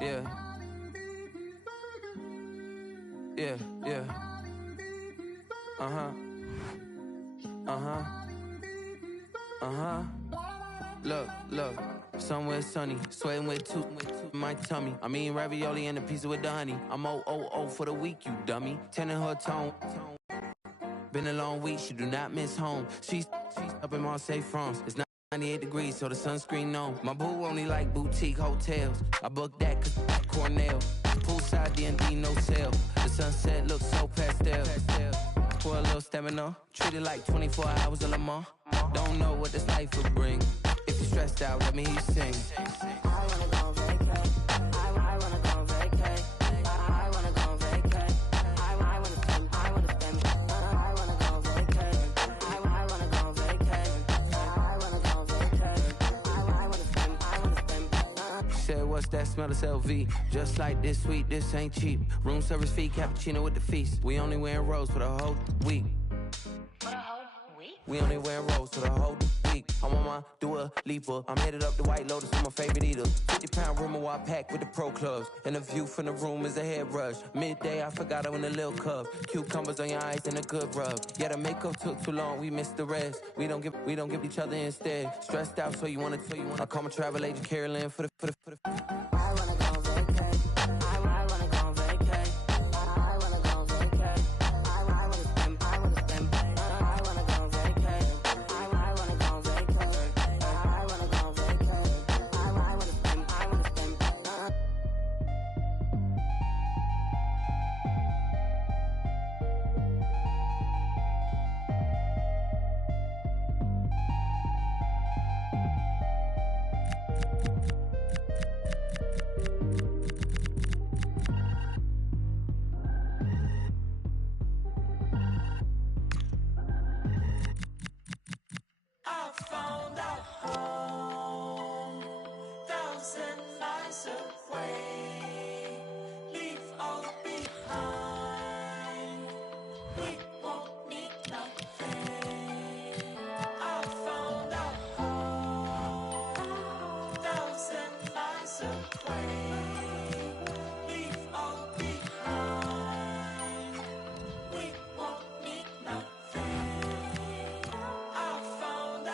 Yeah. Look, somewhere sunny, sweating with two in my tummy. I mean ravioli and a pizza with the honey. I'm oh for the week, you dummy. Tending her tone. Been a long week, she do not miss home. She's up in Marseille, France. It's 98 degrees, so the sunscreen on. My boo only like boutique hotels. I booked that cause Cornell. Poolside D&D, no sale. The sunset looks so pastel. For a little stamina, treat it like 24 hours of Le Mans. Don't know what this life will bring. If you're stressed out, let me hear you sing. I wanna go on vacay. I wanna go on vacay. I wanna go on vacay. I wanna spend. I wanna go on vacay. I wanna go on vacay. I wanna go on vacay. I wanna spend. She said, what's that smell? It's LV. Just like this sweet, this ain't cheap. Room service fee, cappuccino with the feast. We only wearing rose for the whole week. We only wear rose for the whole week. I'm on my Dua Lipa. I'm headed up the White Lotus with my favorite eater. 50-pound room I pack with the pro clubs. And the view from the room is a head rush. Midday, I forgot I'm in a little cup. Cucumbers on your eyes and a good rub. Yeah, the makeup took too long, we missed the rest. We don't give each other instead. Stressed out, so you wanna. I call my travel agent Carolyn for the. I wanna go on vacay. I wanna go on vacay. I wanna go on vacay. I wanna spend. I wanna go on vacay. I wanna go on vacay. I wanna go on vacay. I wanna spend. I found a home, 1,000 miles away. Leave all behind. We won't need nothing. I found a home, 1,000 miles away. Leave all behind. We won't need nothing. I found a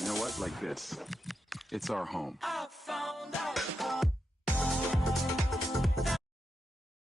You know what? Like this. It's our home.